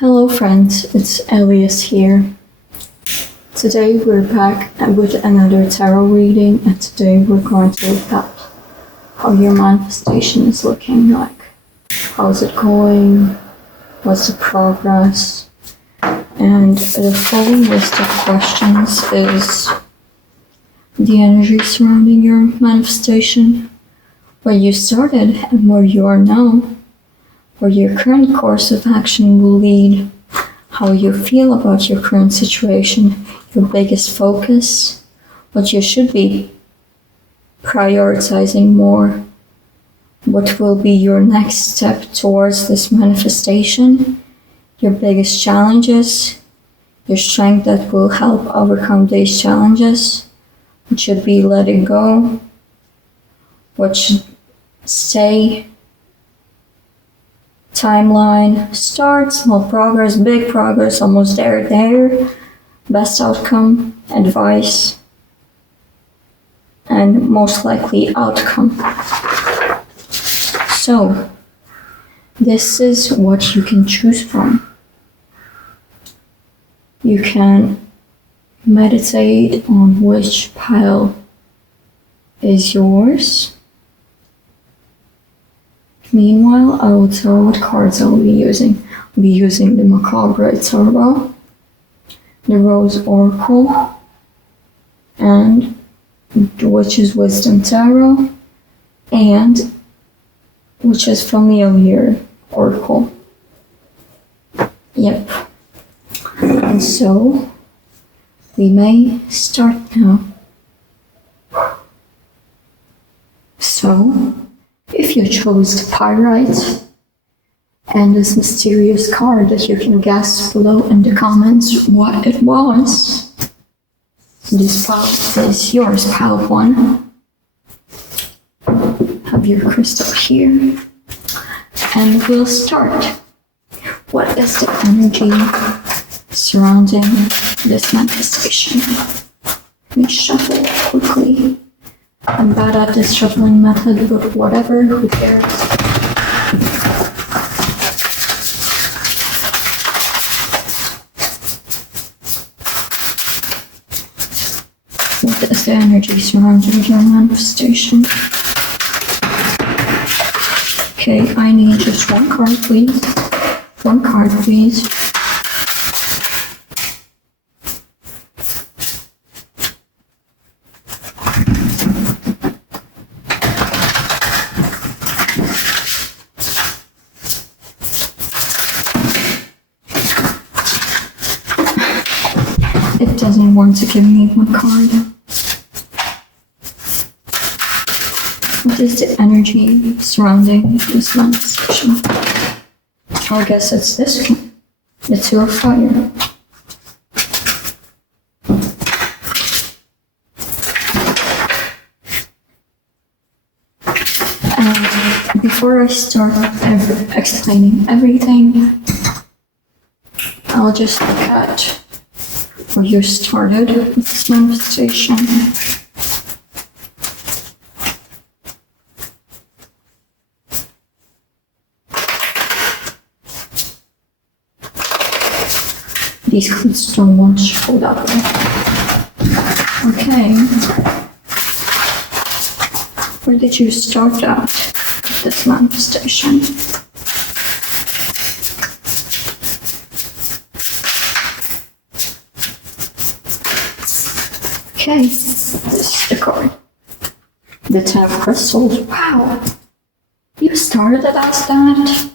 Hello friends, it's Elias here. Today we're back with another tarot reading, and today we're going to look at how your manifestation is looking like. How's it going? What's the progress? And the full list of questions is the energy surrounding your manifestation, where you started and where you are now, where your current course of action will lead, how you feel about your current situation, your biggest focus, what you should be prioritizing more, what will be your next step towards this manifestation, your biggest challenges, your strength that will help overcome these challenges, what should be letting go, what should stay, timeline, start, small progress, big progress, almost there, best outcome, advice, and most likely outcome. So, this is what you can choose from. You can meditate on which pile is yours. Meanwhile, I will tell what cards I will be using. I'll be using the Macabre Tarot, the Rose Oracle, and the Witch's Wisdom Tarot, and Witch's Familiar Oracle. Yep. And so, we may start now. So, if you chose the Pyrite and this mysterious card that you can guess below in the comments what it was, this pile is yours, pile 1. Have your crystal here, and we'll start. What is the energy surrounding this manifestation? Let me shuffle quickly. I'm bad at this shuffling method, but whatever, who cares? What is the energy surrounding your manifestation? Okay, I need just one card, please. One card, please. It doesn't want to give me one card. What is the energy surrounding this manifestation? I guess it's this one, the Two of Fire. And before I start explaining everything, I'll just look at where you started with this manifestation. These clues don't want to show that way. Okay. Where did you start out with this manifestation? Okay, this is the card. The Ten of Crystals. Wow! You started it as that?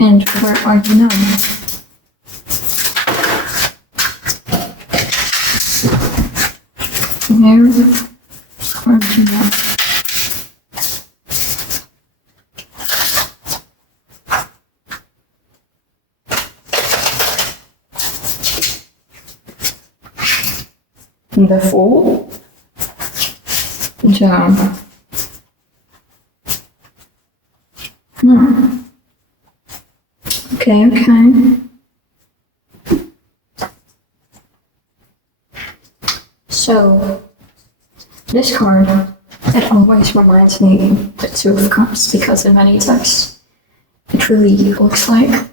And where are you now? Where are you now? The Fool, down. Okay. So, this card, it always reminds me of the Two of Cups, because in many texts, it really looks like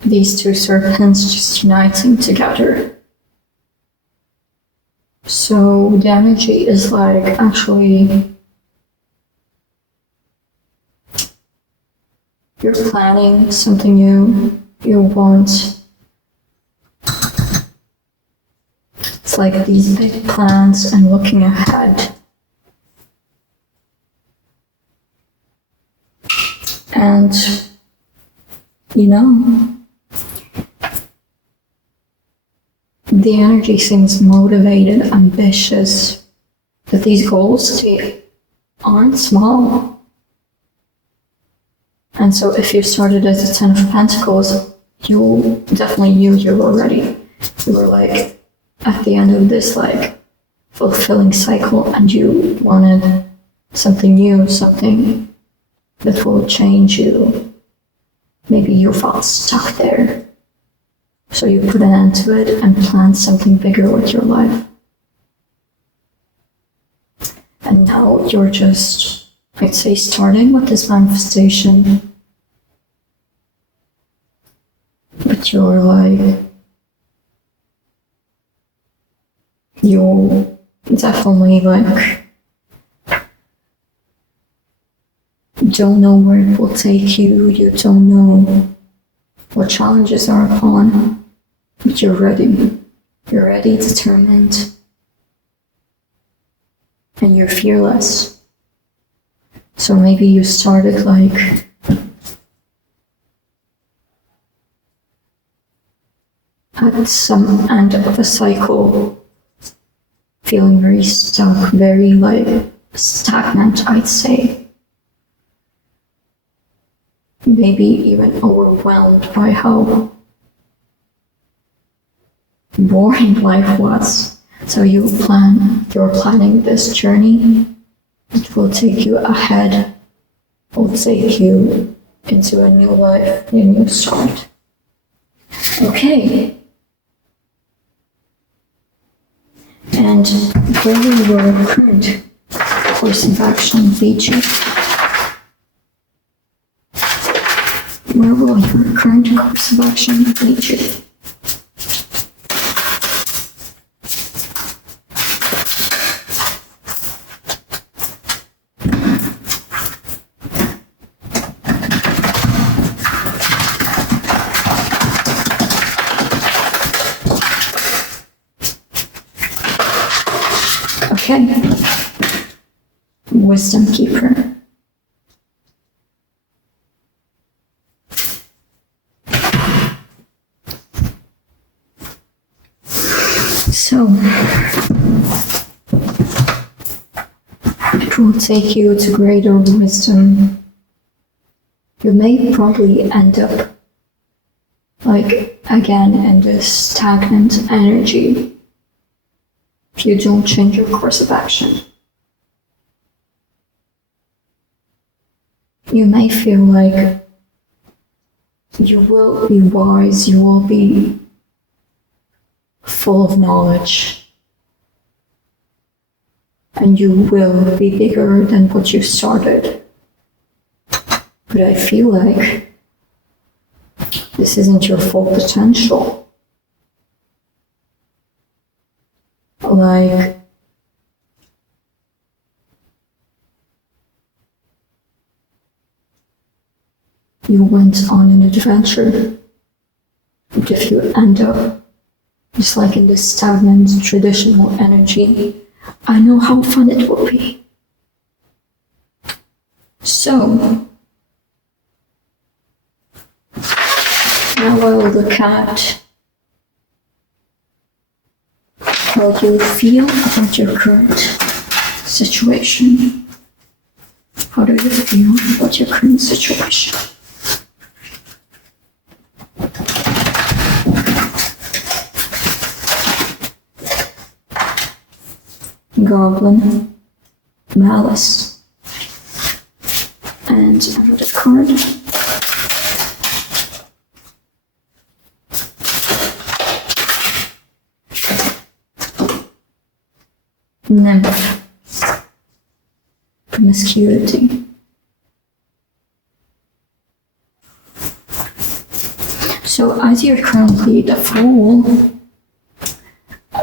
these two serpents just uniting together. So the energy is like actually you're planning something new, you want. It's like these big plans and looking ahead. And, you know, the energy seems motivated, ambitious, that these goals aren't small. And so if you started as a Ten of Pentacles, you definitely knew you were ready. You were like at the end of this like fulfilling cycle and you wanted something new, something that will change you. Maybe you felt stuck there. So you put an end to it and planned something bigger with your life. And now you're just, I'd say, starting with this manifestation. But you're like, you're definitely like, don't know where it will take you, you don't know what challenges are upon, but you're ready. You're ready, determined, and you're fearless. So maybe you started like at some end of a cycle, feeling very stuck, very like stagnant, I'd say. Maybe even overwhelmed by how boring life was. So you're planning this journey. It will take you ahead, will take you into a new life, a new start. Okay. And where will your current course of action lead you? Where will your current course of action lead you? Okay. Wisdom Keeper. So, it will take you to greater wisdom. You may probably end up, like, again in this stagnant energy if you don't change your course of action. You may feel like you will be wise, you will be full of knowledge, and you will be bigger than what you started. But I feel like this isn't your full potential. Like, you went on an adventure, but if you end up just like in this stagnant, traditional energy, I know how fun it will be. So, now I will look at how you feel about your current situation. How do you feel about your current situation? Goblin, Malice, and another card. Nymph, Promiscuity. So as you're currently the Fool,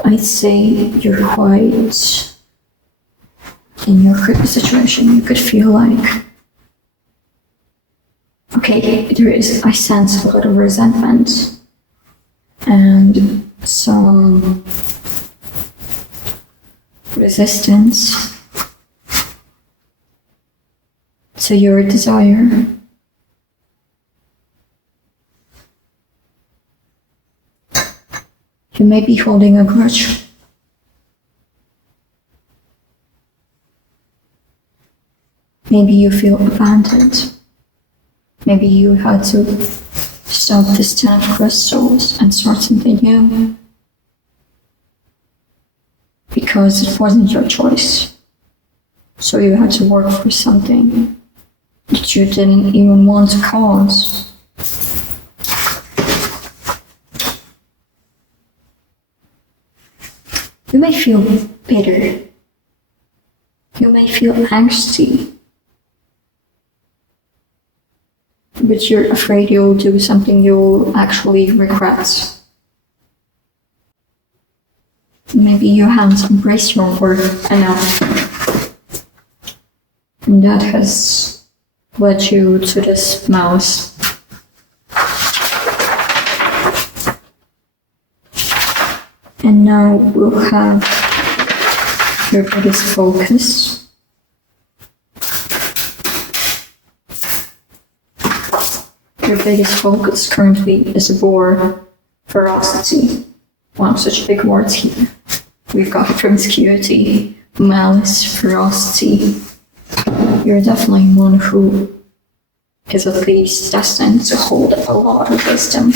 I'd say you're quite in your current situation. You could feel like, okay, I sense a lot of resentment and some resistance to your desire. You may be holding a grudge. Maybe you feel abandoned. Maybe you had to stop this 10 crystals and start something new. Because it wasn't your choice. So you had to work for something that you didn't even want to cause. You may feel bitter. You may feel angsty. But you're afraid you'll do something you'll actually regret. Maybe you haven't embraced your worth enough. And that has led you to this mouse. And now we'll have your biggest focus. Your biggest focus currently is war, ferocity. Wow, such big words here. We've got promiscuity, malice, ferocity. You're definitely one who is at least destined to hold a lot of wisdom.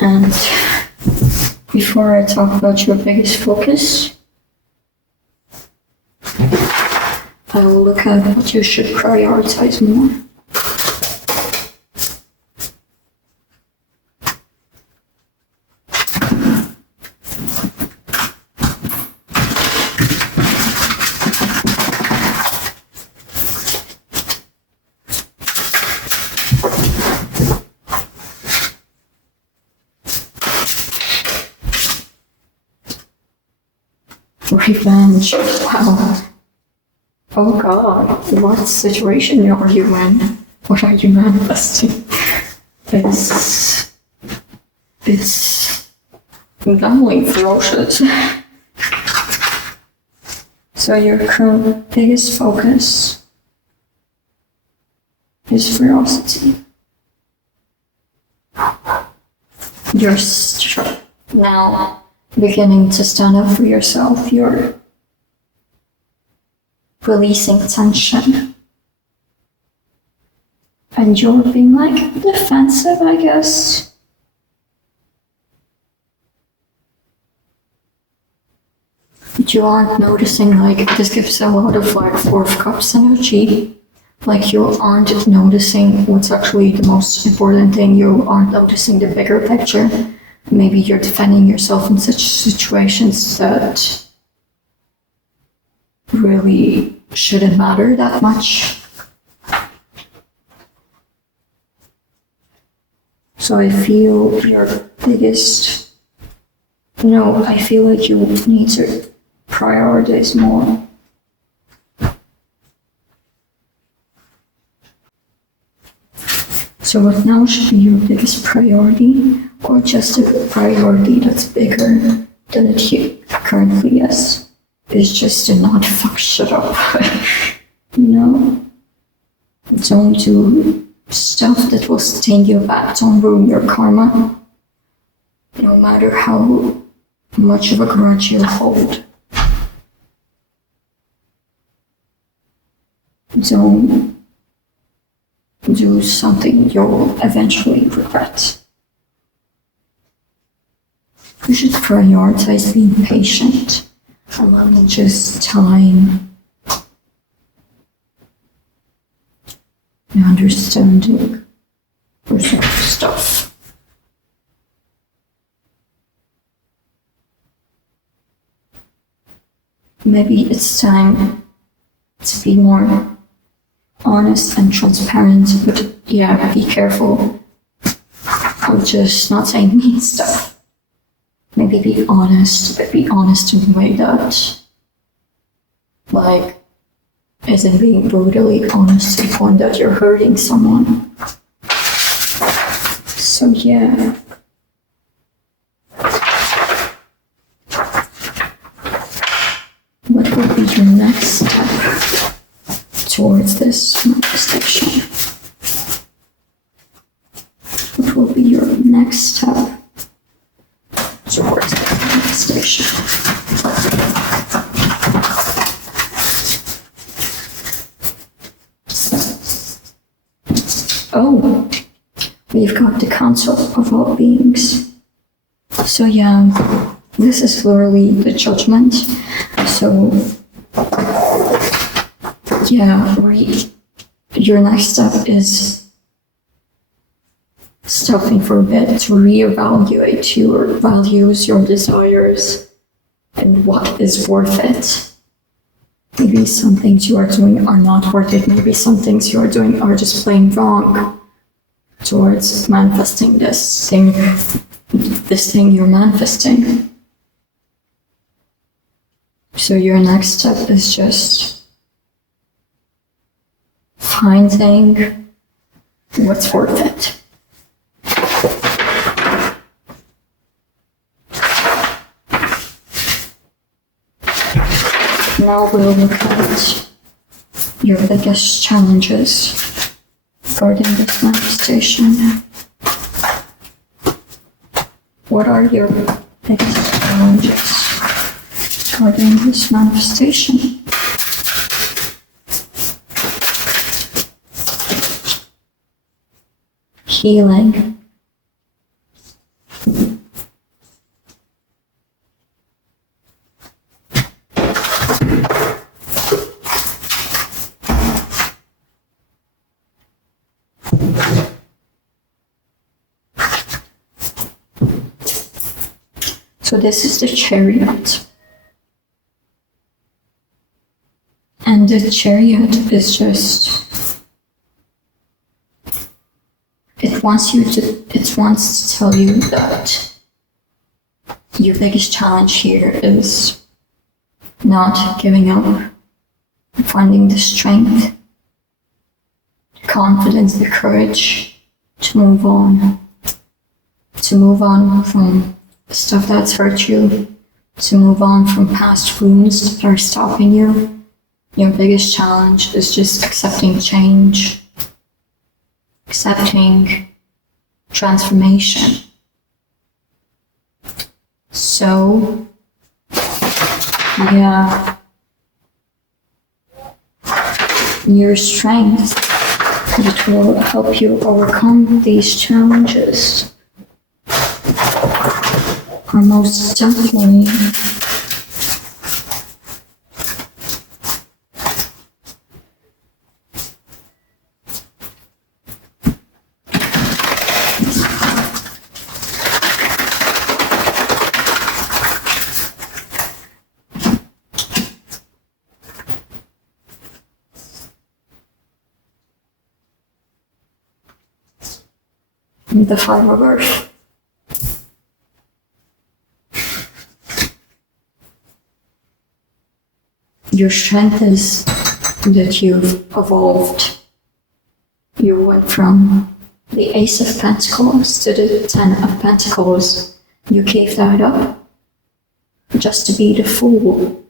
And before I talk about your biggest focus, I will look at what you should prioritize more. Revenge. Wow. Oh God, what situation are you in? What are you manifesting? It's definitely ferocious. So your current biggest focus is ferocity. You're now beginning to stand up for yourself. You're releasing tension. And you're being like defensive, I guess. But you aren't noticing, like, this gives a lot of like Four of Cups energy. Like you aren't noticing what's actually the most important thing. You aren't noticing the bigger picture. Maybe you're defending yourself in such situations that really shouldn't matter that much. So I feel your biggest... No, I feel like you need to prioritize more. So what now should be your biggest priority? Or just a priority that's bigger than it currently is? Is just to not fuck shit up. Don't do stuff that will stain you back. Don't ruin your karma. No matter how much of a grudge you hold. Don't do something you'll eventually regret. You should prioritize being patient, allowing just time and understanding for some stuff. Maybe it's time to be more honest and transparent, but yeah, be careful I'm just not saying mean stuff. Maybe be honest, but be honest in a way that, like, isn't being brutally honest to the point that you're hurting someone. So yeah. What will be your next step towards this manifestation? What will be your next step towards the manifestation? Oh, we've got the Council of All Beings. So yeah, this is literally the judgment. So yeah, your next step is stopping for a bit to reevaluate your values, your desires, and what is worth it. Maybe some things you are doing are not worth it. Maybe some things you are doing are just plain wrong towards manifesting this thing you're manifesting. So your next step is just finding what's worth it. Now we'll look at your biggest challenges regarding this manifestation. What are your biggest challenges regarding this manifestation? Healing. So this is the Chariot. And the Chariot is just, it wants to tell you that your biggest challenge here is not giving up, finding the strength, the confidence, the courage to move on from stuff that's hurt you, to move on from past wounds that are stopping you. Your biggest challenge is just accepting change, accepting transformation. So, yeah, your strength, it will help you overcome these challenges, are most definitely the Five of Earth. Your strength is that you've evolved. You went from the Ace of Pentacles to the Ten of Pentacles. You gave that up just to be the Fool,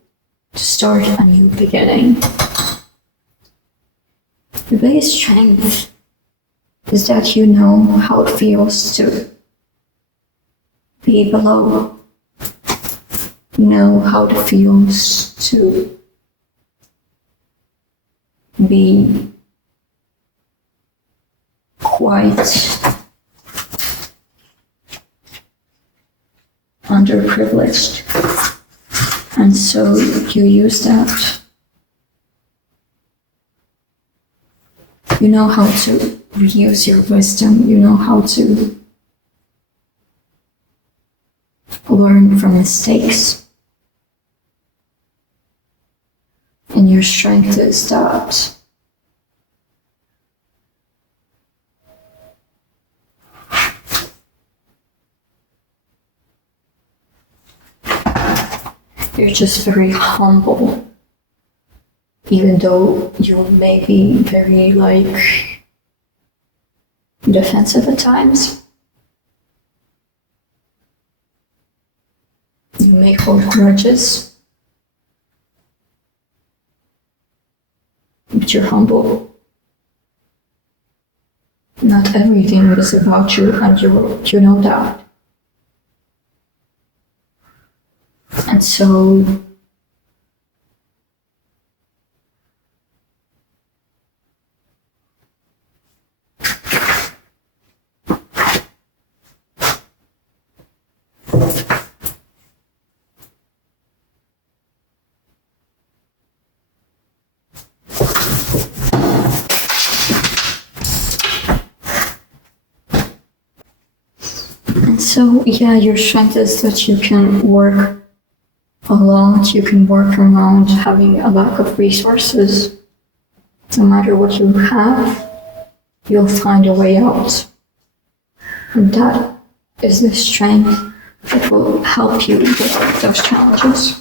to start a new beginning. Your biggest strength is that you know how it feels to be below. You know how it feels to be quite underprivileged. And so you use that. You know how to reuse your wisdom. You know how to learn from mistakes. And your strength is that You're just very humble. Even though you may be very, defensive at times. You may hold grudges. But you're humble. Not everything is about you, and you know that. And so, yeah, your strength is that you can work a lot. You can work around having a lack of resources. No matter what you have, you'll find a way out. And that is the strength that will help you with those challenges.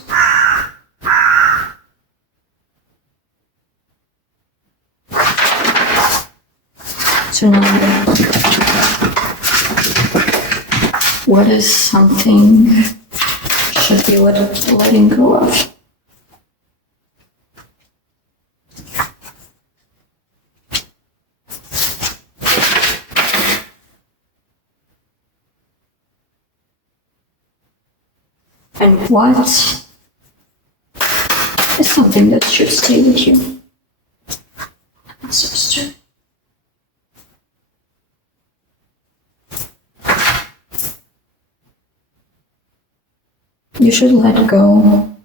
So now, what is something should be letting go of? And what is something that should stay with you? Sister. You should let go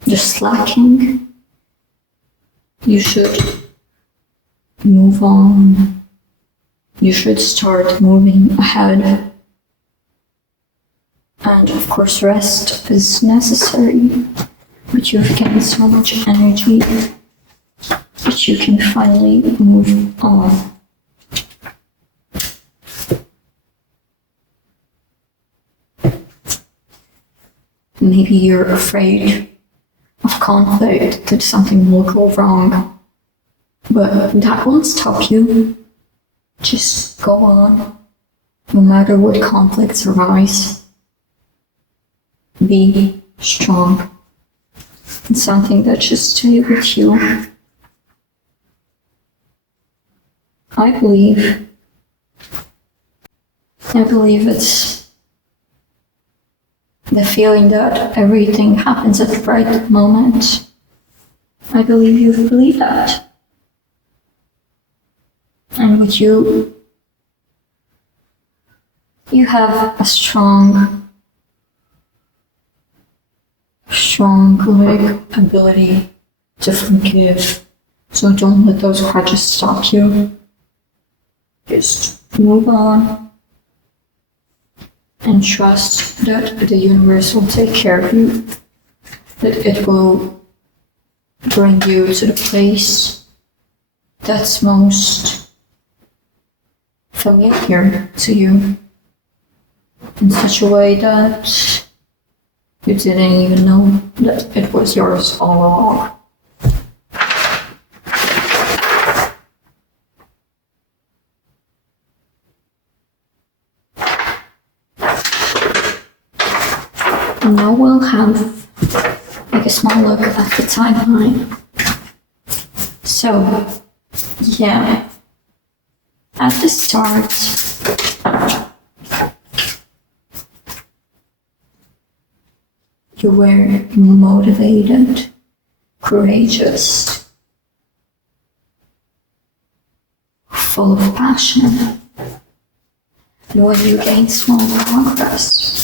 the slacking. You should move on. You should start moving ahead. And of course, rest is necessary, but you've gained so much energy that you can finally move on. Maybe you're afraid of conflict, that something will go wrong, but that won't stop you. Just go on, no matter what conflicts arise. Be strong. It's something that should stay with you. I believe it's the feeling that everything happens at the right moment. I believe you believe that. And with you have a strong ability to forgive. So don't let those grudges stop you. Just move on and trust that the universe will take care of you, that it will bring you to the place that's most familiar to you in such a way that you didn't even know that it was yours all along. Now we'll have a small look at the timeline. So, yeah, at the start, you were motivated, courageous, full of passion. And when you gain small progress,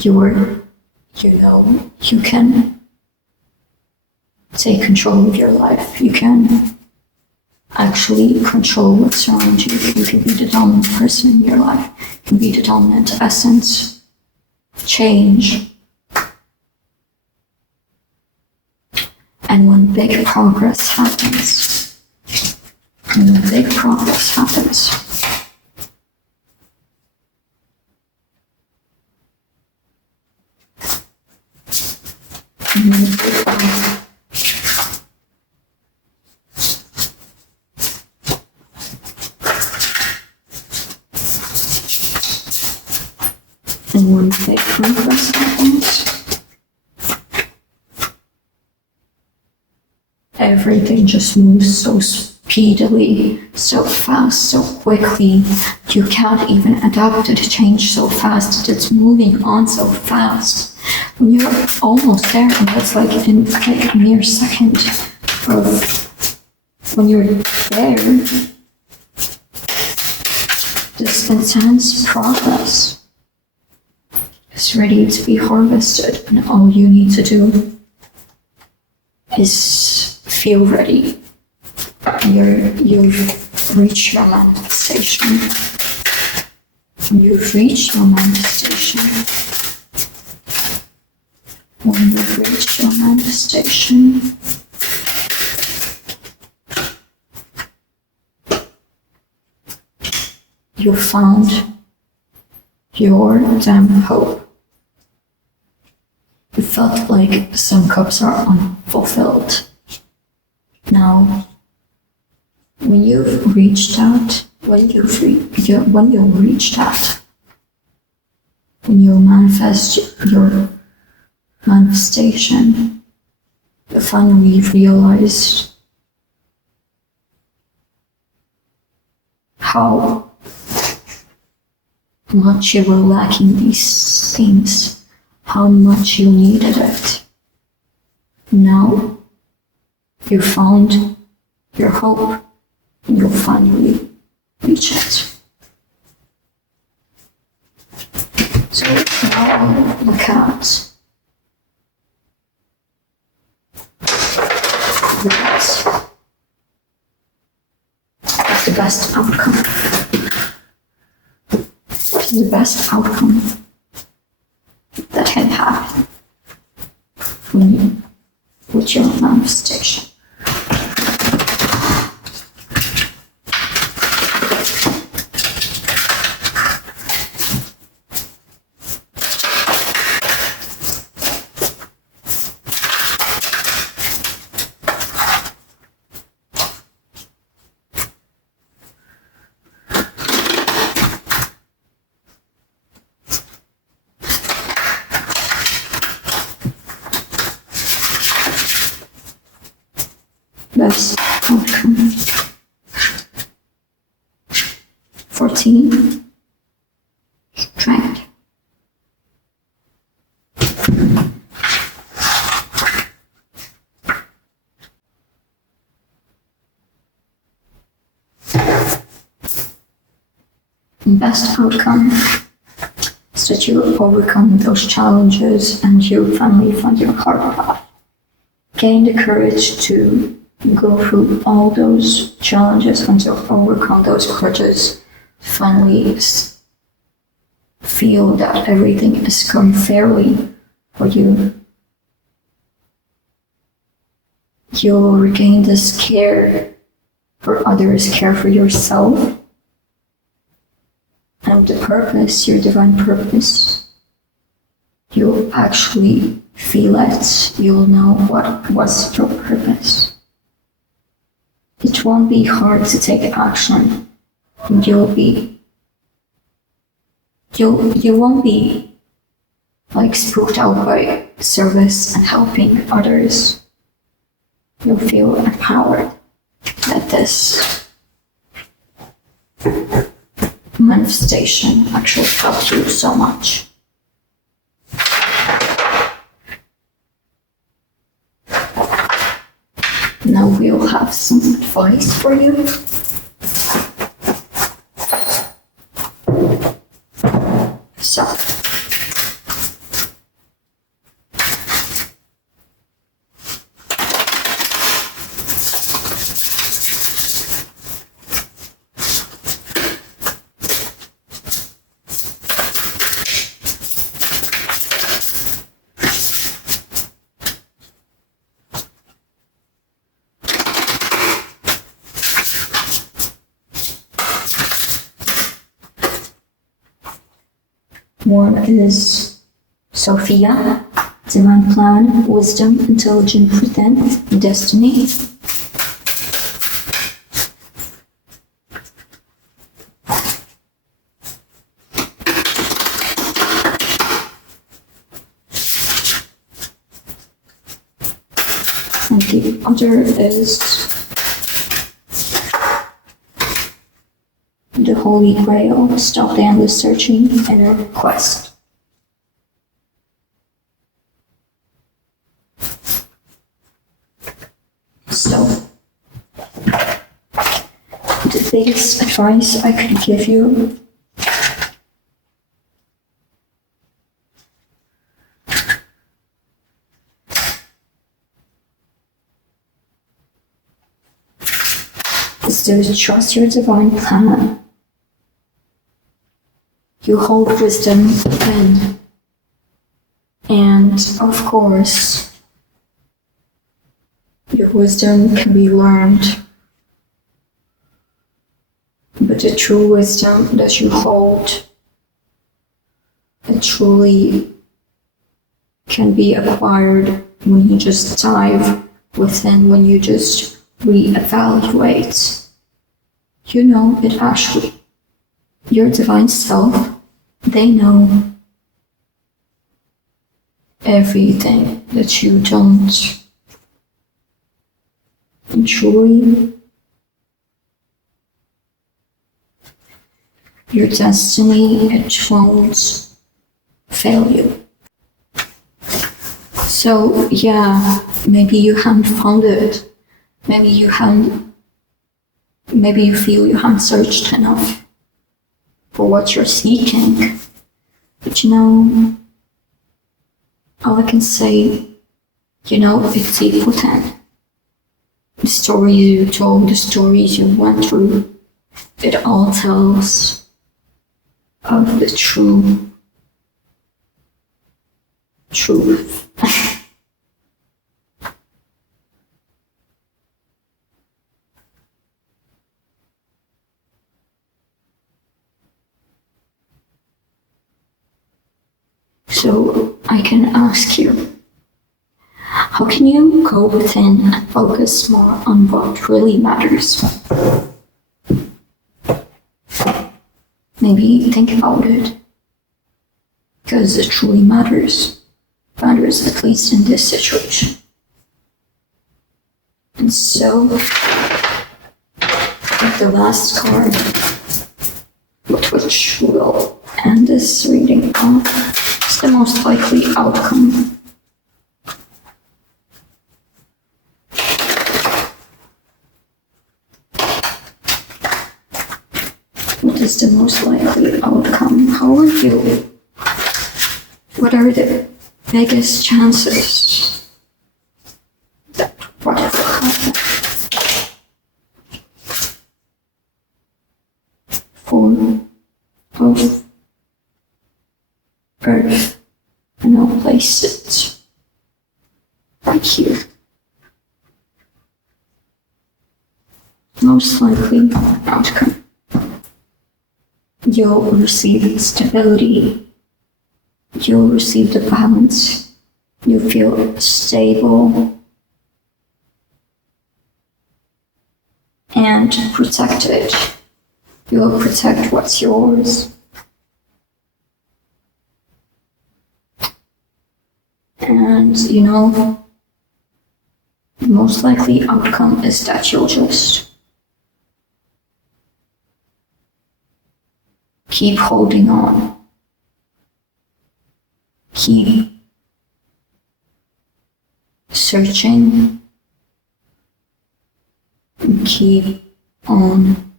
you can take control of your life. You can actually control what surrounds you. You can be the dominant person in your life. You can be the dominant essence. Change. And when big progress happens, And one big compress point. Everything just moves so speedily, so fast, so quickly. You can't even adapt to the change so fast. It's moving on so fast. When you're almost there, and that's like in like a mere second of when you're there, this intense progress is ready to be harvested, and all you need to do is feel ready. You've reached your manifestation. You've reached your manifestation. When you've reached your manifestation, you found your damn hope. It felt like some cups are unfulfilled. Now, when you've reached that, when you reach that, when you manifest your manifestation, you finally realized how much you were lacking these things, how much you needed it. Now, you found your hope, and you'll finally reach it. So now I'll look at that as the best outcome. The best outcome that can happen when you with your manifestation. Best outcome. 14. Strength. Best outcome is that you overcome those challenges and you finally find your heart path. Gain the courage to go through all those challenges and to overcome those grudges. Finally feel that everything is going fairly for you. You'll regain this care for others, care for yourself, and the purpose, your divine purpose. You'll actually feel it. You'll know what was your purpose. It won't be hard to take action. You won't be like spooked out by service and helping others. You'll feel empowered that this manifestation actually helped you so much. Now we'll have some advice for you. So, one is Sophia, Divine plan, wisdom, intelligent pretend, destiny. And the other is the Holy Grail, stop the endless searching, inner quest. So, the biggest advice I could give you is to trust your divine plan. You hold wisdom within. And of course, your wisdom can be learned. But the true wisdom that you hold, it truly can be acquired when you just dive within, when you just reevaluate. You know it actually. Your divine self, they know everything that you don't. And truly, your destiny, it won't fail you. So yeah, maybe you haven't found it. Maybe you feel you haven't searched enough for what you're seeking. But you know, all I can say, you know, it's deep within. The stories you told, the stories you went through, it all tells of the true truth. So I can ask you, how can you go within and focus more on what really matters? Maybe think about it, because it truly matters at least in this situation. And so, the last card with which we'll end this reading off is the most likely outcome. What is the most likely outcome? How are you? What are the biggest chances that what will happen? Four of Earth, and I'll place it right here. Most likely outcome. You'll receive stability. You'll receive the balance. You feel stable and protected. You'll protect what's yours. And you know, the most likely outcome is that you'll just keep holding on. Keep searching. And keep on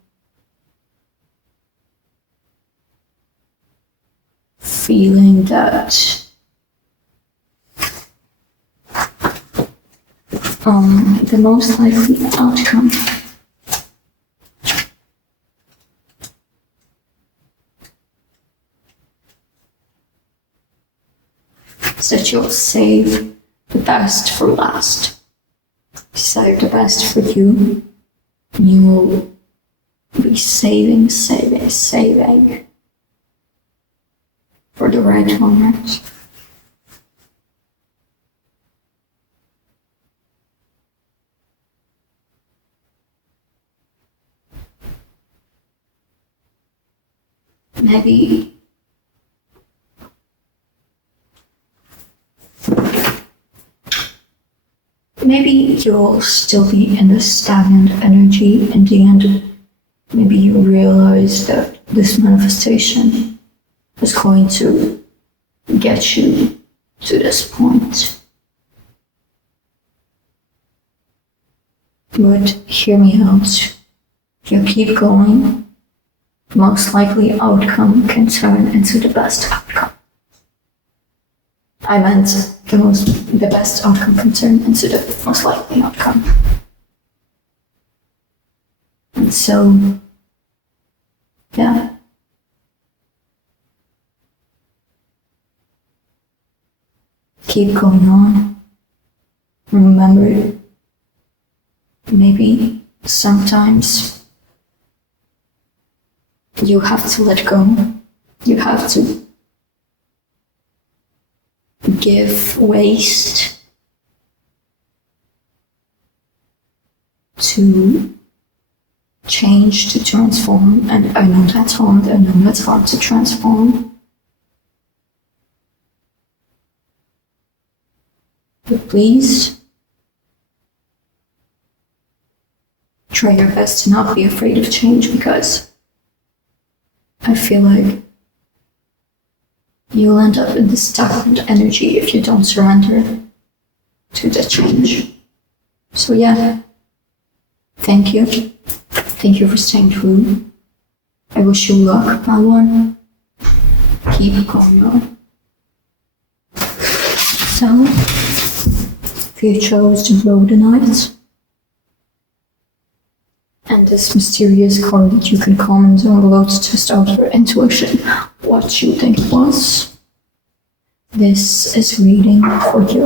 feeling that the most likely outcome is that you'll save the best for last. Save the best for you, and you will be saving for the right moment. maybe you'll still be in the stagnant energy in the end. Maybe you realize that this manifestation is going to get you to this point. But hear me out. If you keep going, the most likely outcome can turn into the best outcome. I meant the best outcome can turn into the most likely outcome. And so, yeah. Keep going on. Remember, maybe sometimes you have to let go. You have to give waste to change, to transform. And I know that's hard, I know that's hard to transform. But please, try your best to not be afraid of change, because I feel like you'll end up in this stagnant energy if you don't surrender to the change. So yeah, thank you. Thank you for staying true. I wish you luck, power. Keep going on. So, if you chose the Rhodonite, and this mysterious card that you can comment down below to test out your intuition, what you think it was, this is reading for you.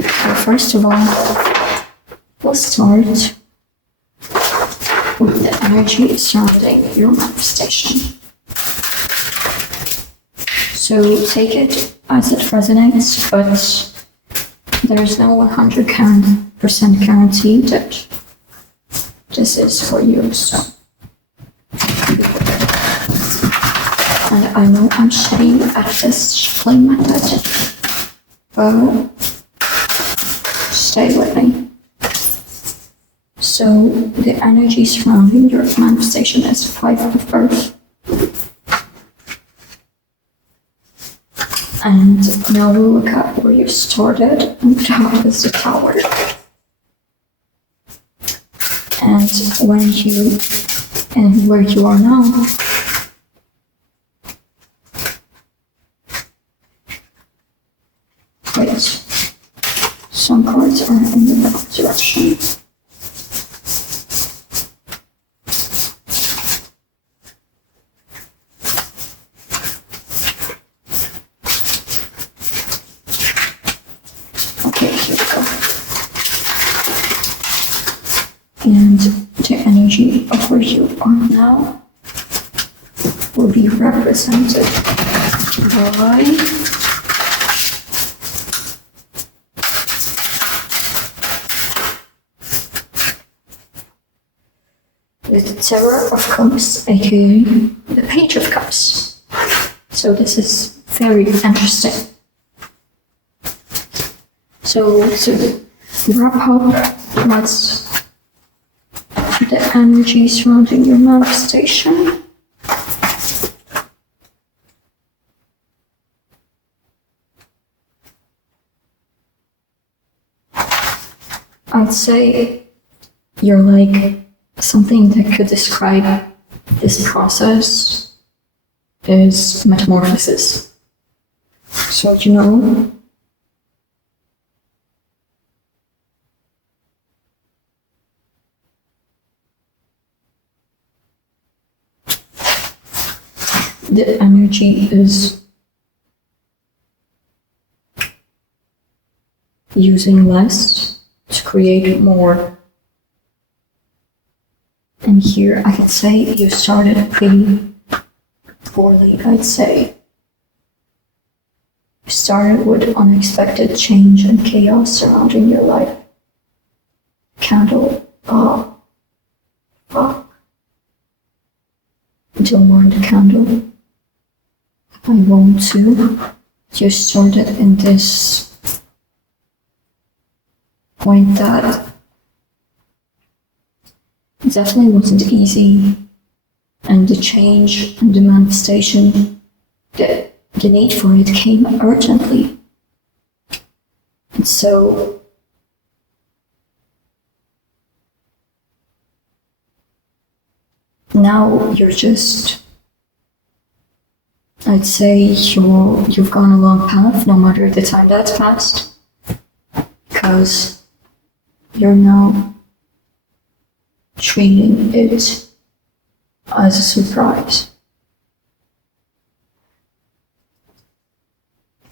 So first of all, we'll start with the energy surrounding your manifestation. So take it as it resonates, but there's no 100% guarantee that this is for you. So, and I know I'm shitty at this shuffling method, but stay with me. So the energy surrounding your manifestation is the 5 of Earth. And now we'll look at where you started, and the top is the Tower. And where you are now. Wait, some cards are in the wrong direction. And the energy of where you are now will be represented by the Terror of Cups, aka the Page of Cups. So this is very interesting. So to wrap up, what's the energy surrounding your manifestation? I'd say you're like, something that could describe this process is metamorphosis. So the energy is using less to create more. And here I could say you started pretty poorly, I'd say. You started with unexpected change and chaos surrounding your life. Candle, fuck. to warm the candle. I want to. You started in this point that it definitely wasn't easy, and the change and the manifestation, the need for it came urgently. And so now you're just, I'd say you've gone a long path, no matter the time that's passed, because you're now treating it as a surprise.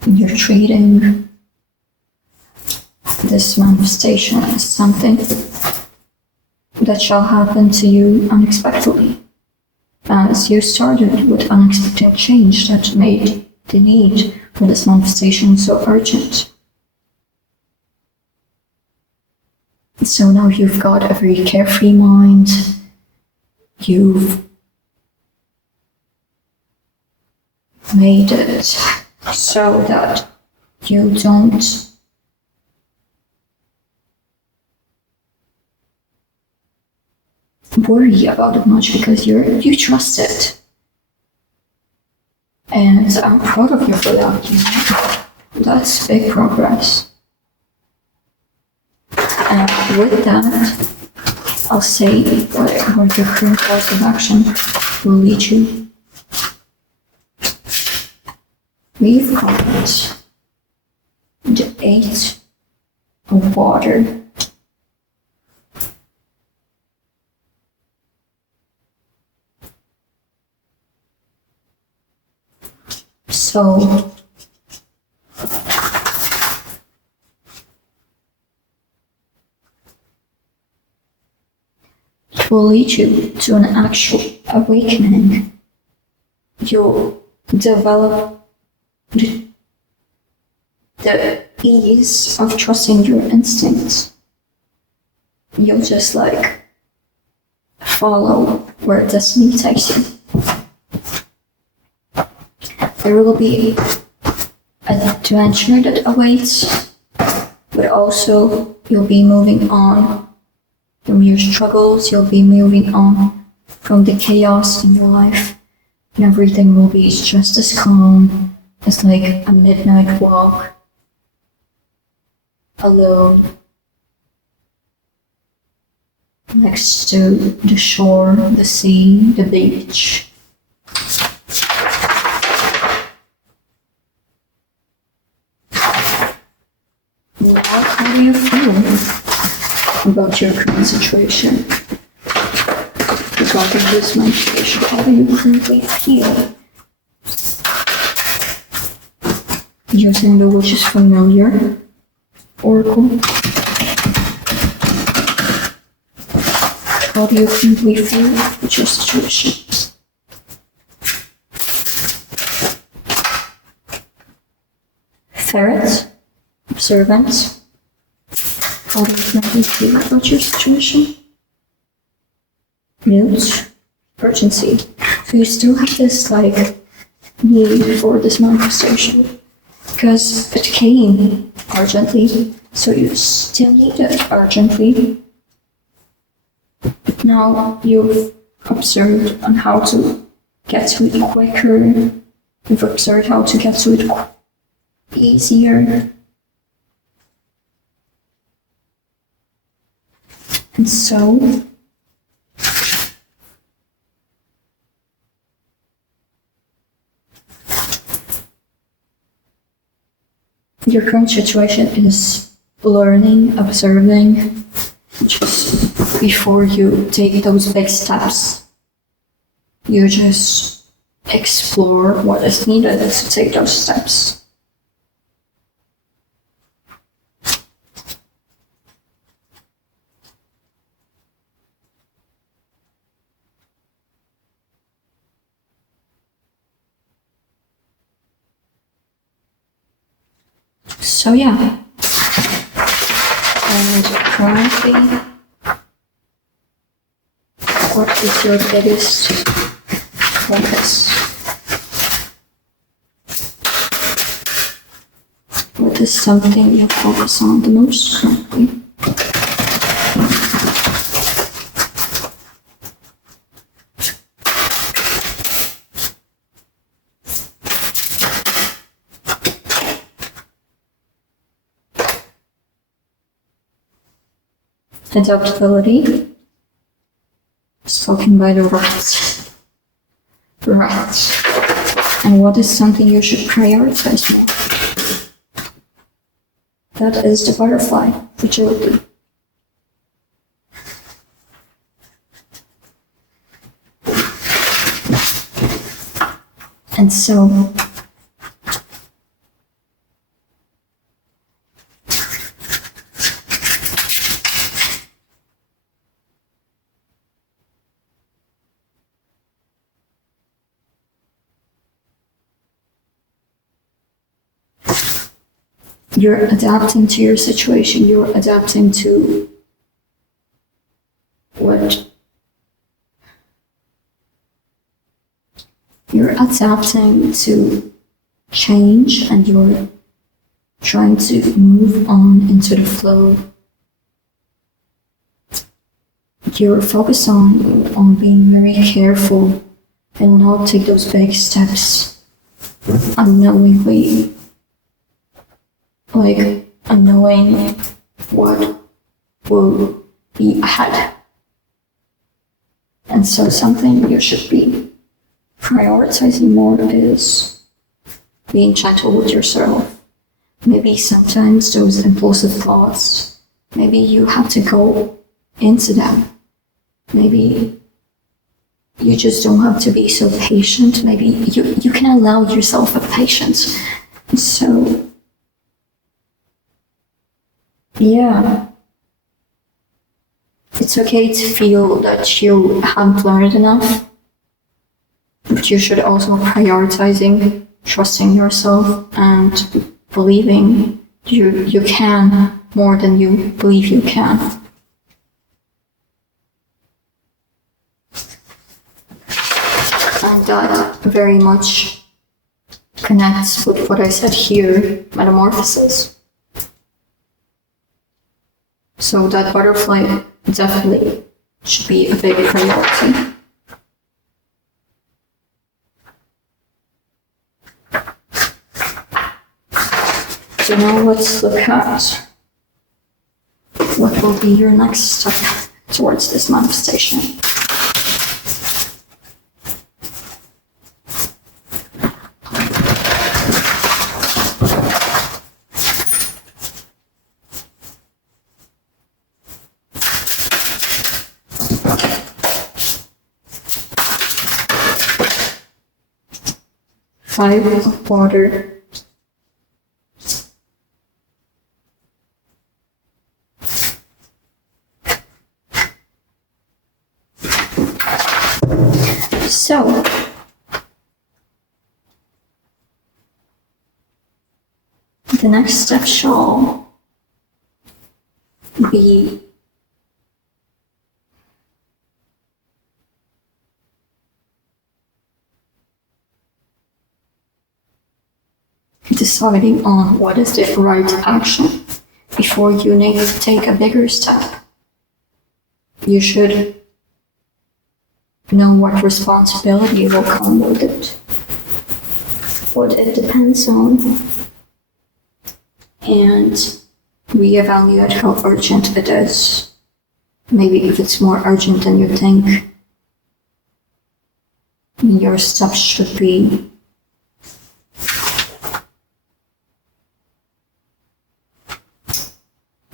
You're treating this manifestation as something that shall happen to you unexpectedly, as you started with unexpected change that made the need for this manifestation so urgent. So now you've got a very carefree mind. You've made it so that you don't worry about it much, because you trust it. And I'm proud of you for that. That's big progress. And with that, I'll say where your current course of action will lead you. We've got the 8 of water. So it will lead you to an actual awakening. You'll develop the ease of trusting your instincts. You'll just follow where destiny takes you. There will be an adventure that awaits, but also you'll be moving on from your struggles, you'll be moving on from the chaos in your life, and everything will be just as calm as a midnight walk alone next to the shore, the sea, the beach. How do you feel about your current situation? Regarding this manifestation, how do you currently feel? Using the which is familiar oracle. How do you currently feel with your situation? Ferret, observant. How do you currently feel about your situation? Mute, urgency. So you still have this need for this manifestation because it came urgently, so you still need it urgently. But now you've observed on how to get to it quicker. You've observed how to get to it easier. And so your current situation is learning, observing, just before you take those big steps. You just explore what is needed to take those steps. So yeah, and currently, what is your biggest focus. What is something you focus on the most currently? Adaptability. Spoken by the rats. Rats. And what is something you should prioritize more? That is the butterfly, fragility. And so, you're adapting to your situation, you're adapting to what you're adapting to change, and you're trying to move on into the flow. You're focused on being very careful and not take those big steps unknowingly. Like, unknowing what will be ahead. And so something you should be prioritizing more is being gentle with yourself. Maybe sometimes those impulsive thoughts, maybe you have to go into them. Maybe you just don't have to be so patient. Maybe you can allow yourself a patience. So, yeah, it's okay to feel that you haven't learned enough, but you should also prioritizing trusting yourself and believing you can more than you believe you can. And that very much connects with what I said here, metamorphosis. So that butterfly definitely should be a big priority. So now let's look at what will be your next step towards this manifestation. Five of water. So, the next step shall be deciding on what is the right action before you take a bigger step. You should know what responsibility will come with it, what it depends on, and reevaluate how urgent it is. Maybe if it's more urgent than you think, your steps should be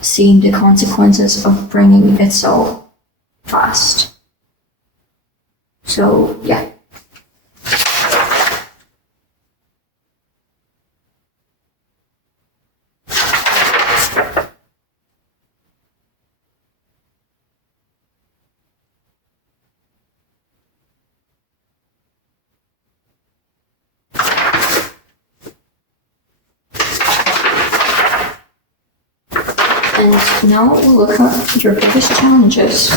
seeing the consequences of bringing it so fast. So, yeah. And now we'll look at your biggest challenges.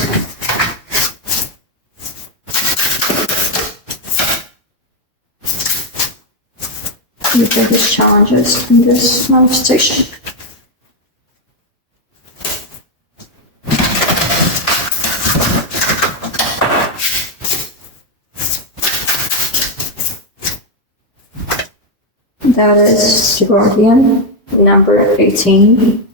your biggest challenges in this manifestation. That is Guardian, number 18.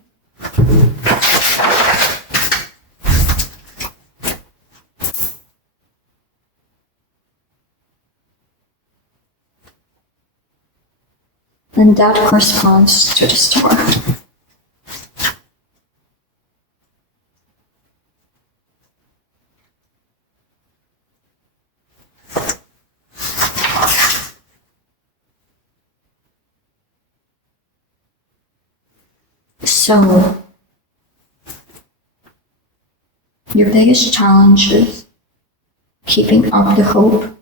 And that corresponds to the star. So, your biggest challenge is keeping up the hope,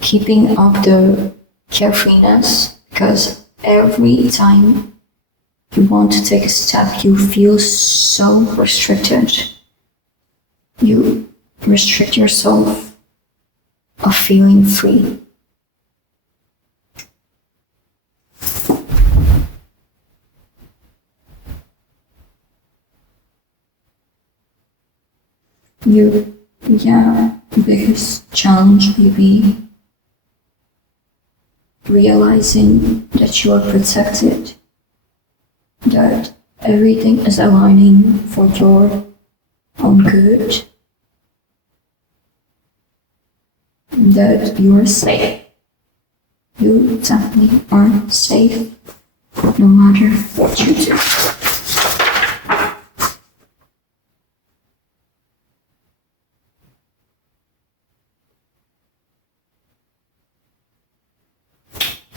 keeping up the carefreeness, because every time you want to take a step, you feel so restricted. You restrict yourself of feeling free. Your biggest challenge may be realizing that you are protected, that everything is aligning for your own good, that you are safe. You definitely are safe no matter what you do.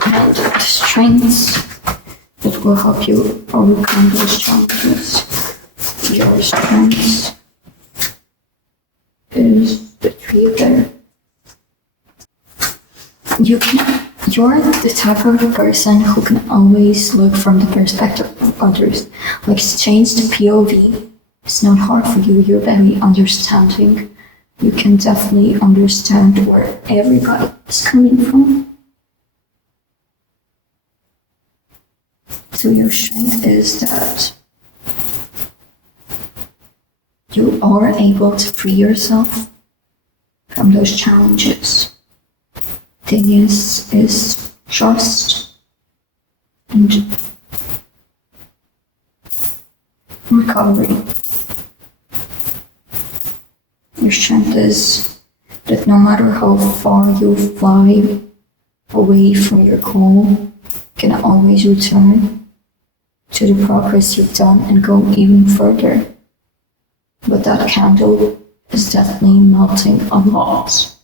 And the strengths that will help you overcome those challenges. Your strengths is the tree there. You're the type of person who can always look from the perspective of others. Like, change the POV. It's not hard for you. You're very understanding. You can definitely understand where everybody is coming from. So your strength is that you are able to free yourself from those challenges. Thing is trust and recovery. Your strength is that no matter how far you fly away from your goal, you can always return to the progress you've done and go even further. But that candle is definitely melting a lot.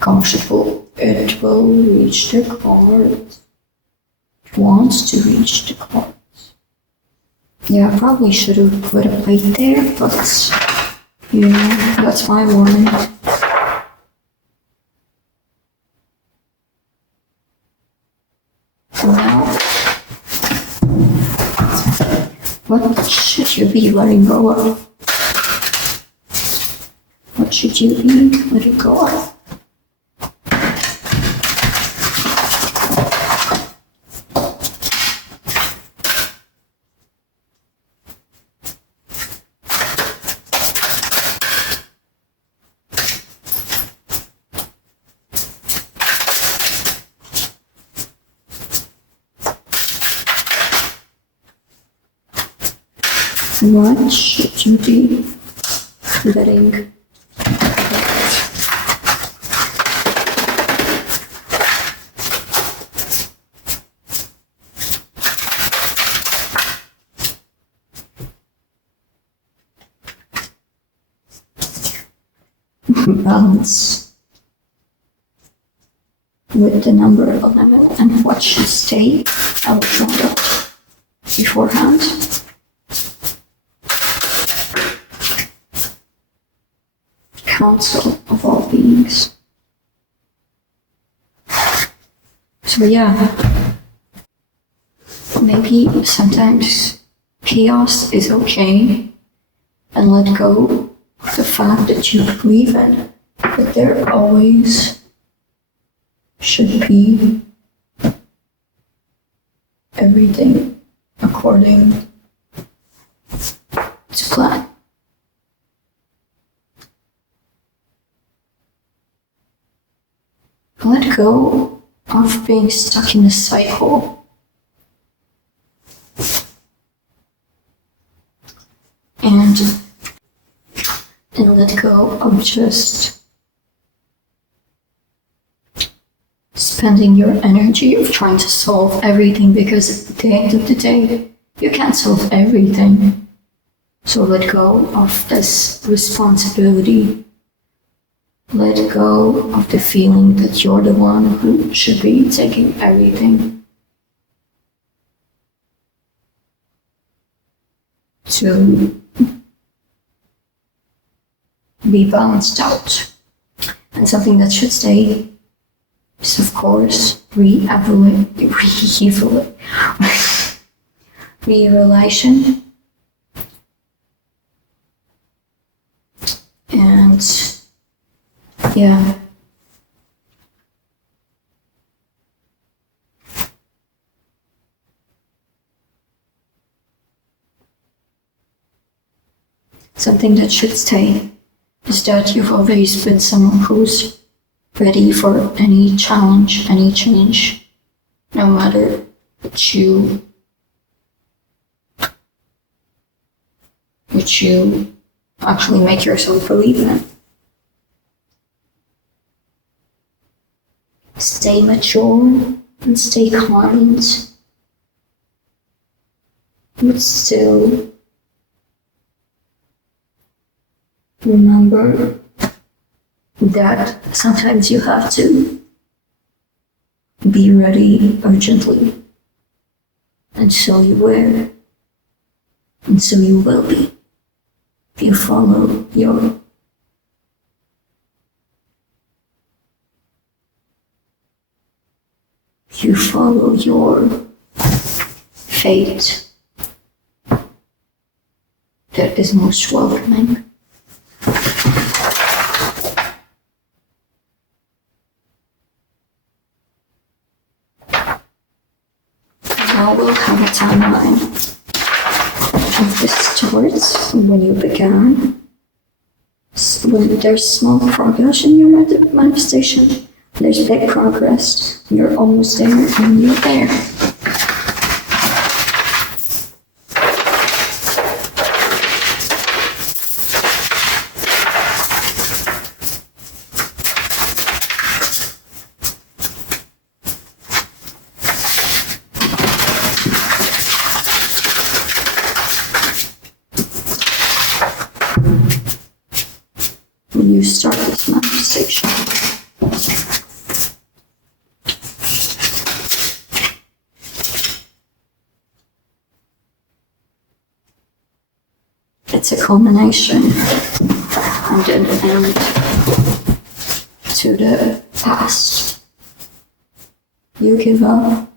Comfortable, it will reach the cards. It wants to reach the cards. Yeah, I probably should have put a plate there, but yeah, that's my warning. So now, what should you be letting go of? What should you be letting go of? What should you be letting go? Balance with the number 11 and what should stay out beforehand. Council of all beings. So yeah, maybe sometimes chaos is okay, and let go of the fact that you believe in, but there always should be everything according to plan. Let go of being stuck in a cycle. And let go of just spending your energy of trying to solve everything, because at the end of the day, you can't solve everything. So let go of this responsibility. Let go of the feeling that you're the one who should be taking everything. To be balanced out. And something that should stay is, of course, re-evaluation. And yeah. Something that should stay is that you've always been someone who's ready for any challenge, any change, no matter what you actually make yourself believe in. Stay mature and stay kind, but still remember that sometimes you have to be ready urgently, and so you will, and so you will be. You follow your fate that is most welcoming. Now we'll have a timeline of the starts when you began. When there's small progress in your manifestation, there's big progress. You're almost there and you're there. When you start this manifestation, it's a culmination and an end to the past. You give up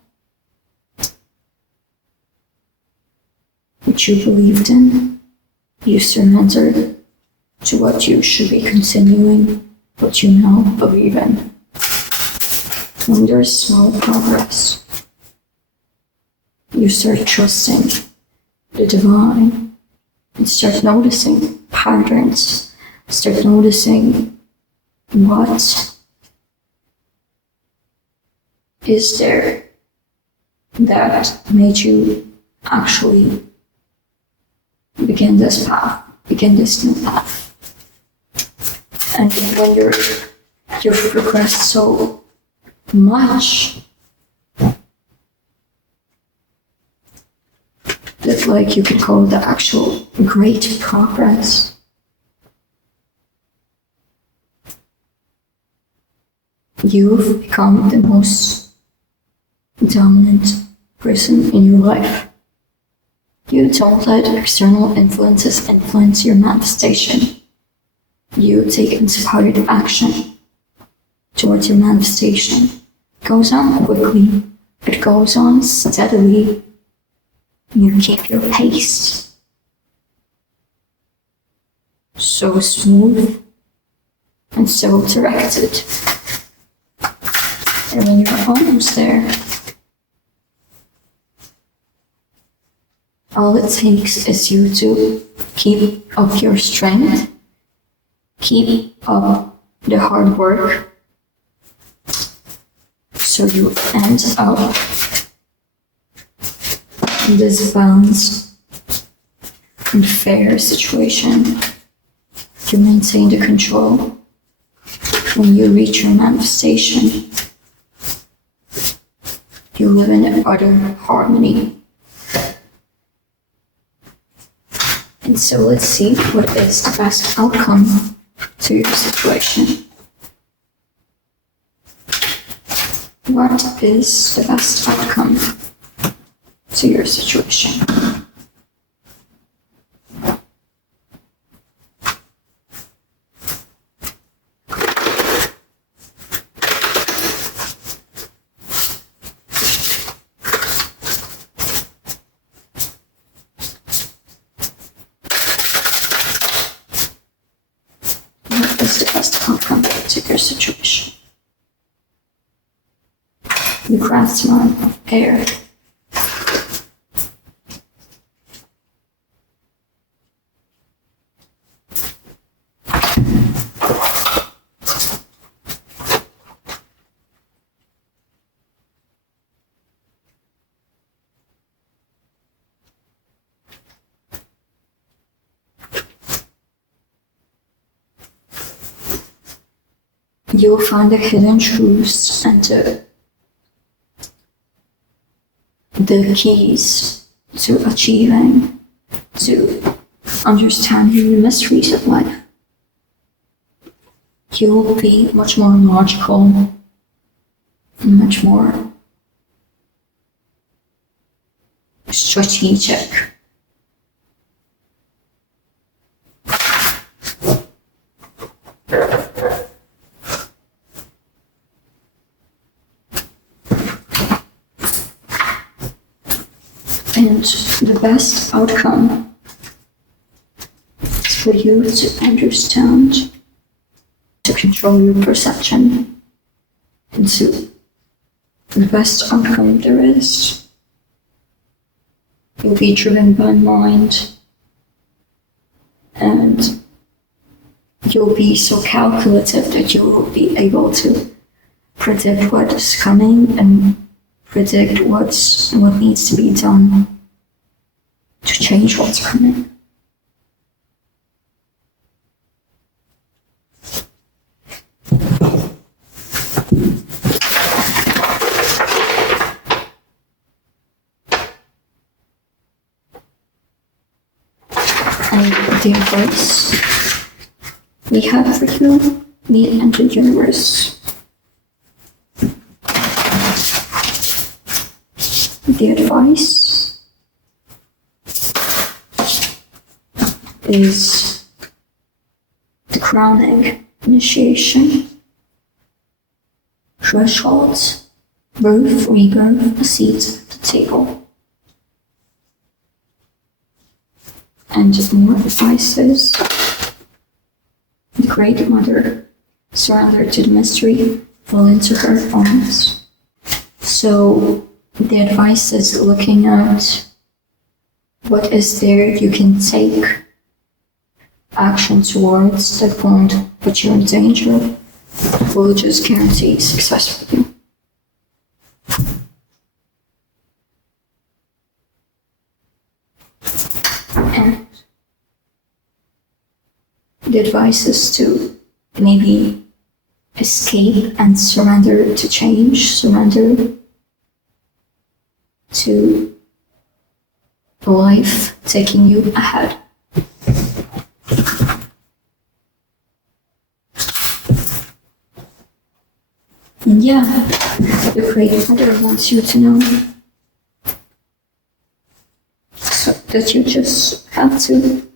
what you believed in. You surrender to what you should be continuing, what you now believe in. When there's small progress, you start trusting the divine and start noticing patterns, start noticing what is there that made you actually begin this path, begin this new path. And when you've progressed so much that like you can call it the actual great progress, you've become the most dominant person in your life. You don't let external influences influence your manifestation. You take inspired action towards your manifestation. It goes on quickly. It goes on steadily. You keep your pace so smooth and so directed. And when you're almost there, All it takes is you to keep up your strength, keep up the hard work, so you end up in this balanced and fair situation. You maintain the control. When you reach your manifestation, you live in utter harmony. And so let's see what is the best outcome to your situation. What is the best outcome to your situation? What is the best outcome to your situation? The craftsman of air. You'll find the hidden truths and the keys to achieving, to understanding the mysteries of life. You'll be much more logical, much more strategic. And the best outcome is for you to understand, to control your perception, and to the best outcome there is. You'll be driven by mind, and you'll be so calculative that you will be able to predict what is coming and predict what needs to be done to change what's coming. And the advice we have for you, me and the universe. The advice is the crowning, initiation, thresholds, birth, rebirth, a seat at the table. And more advices. The Great Mother, surrender to the mystery, fall into her arms. So the advice is looking at what is there you can take action towards that won't put you in danger, will just guarantee success for you. And the advice is to maybe escape and surrender to change, surrender to life taking you ahead. And yeah, the Great Mother wants you to know so that you just have to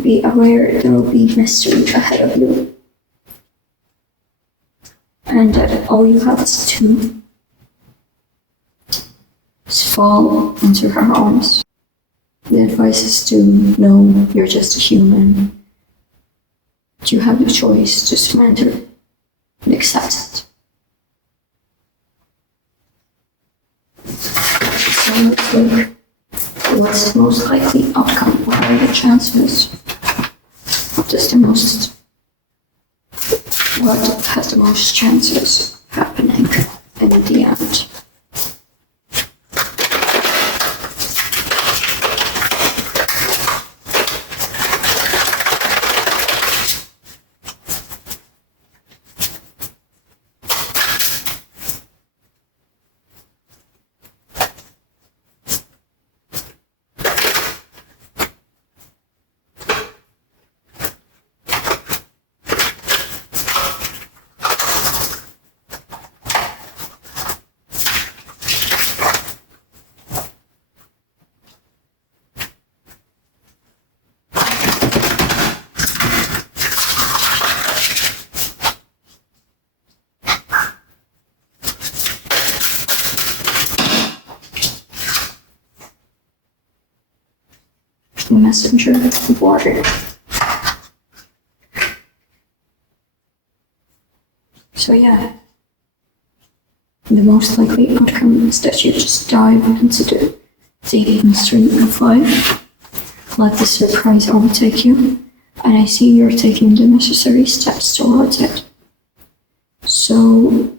be aware there will be mystery ahead of you. And that all you have to do is fall into her arms. The advice is to know you're just a human. You have the choice to surrender and accept it. So let's look what's the most likely outcome? What are the chances? What has the most chances of happening in the end? Messenger water. So yeah, the most likely outcome is that you just dive into the deep mystery of life, let the surprise overtake you, and I see you're taking the necessary steps towards it. So,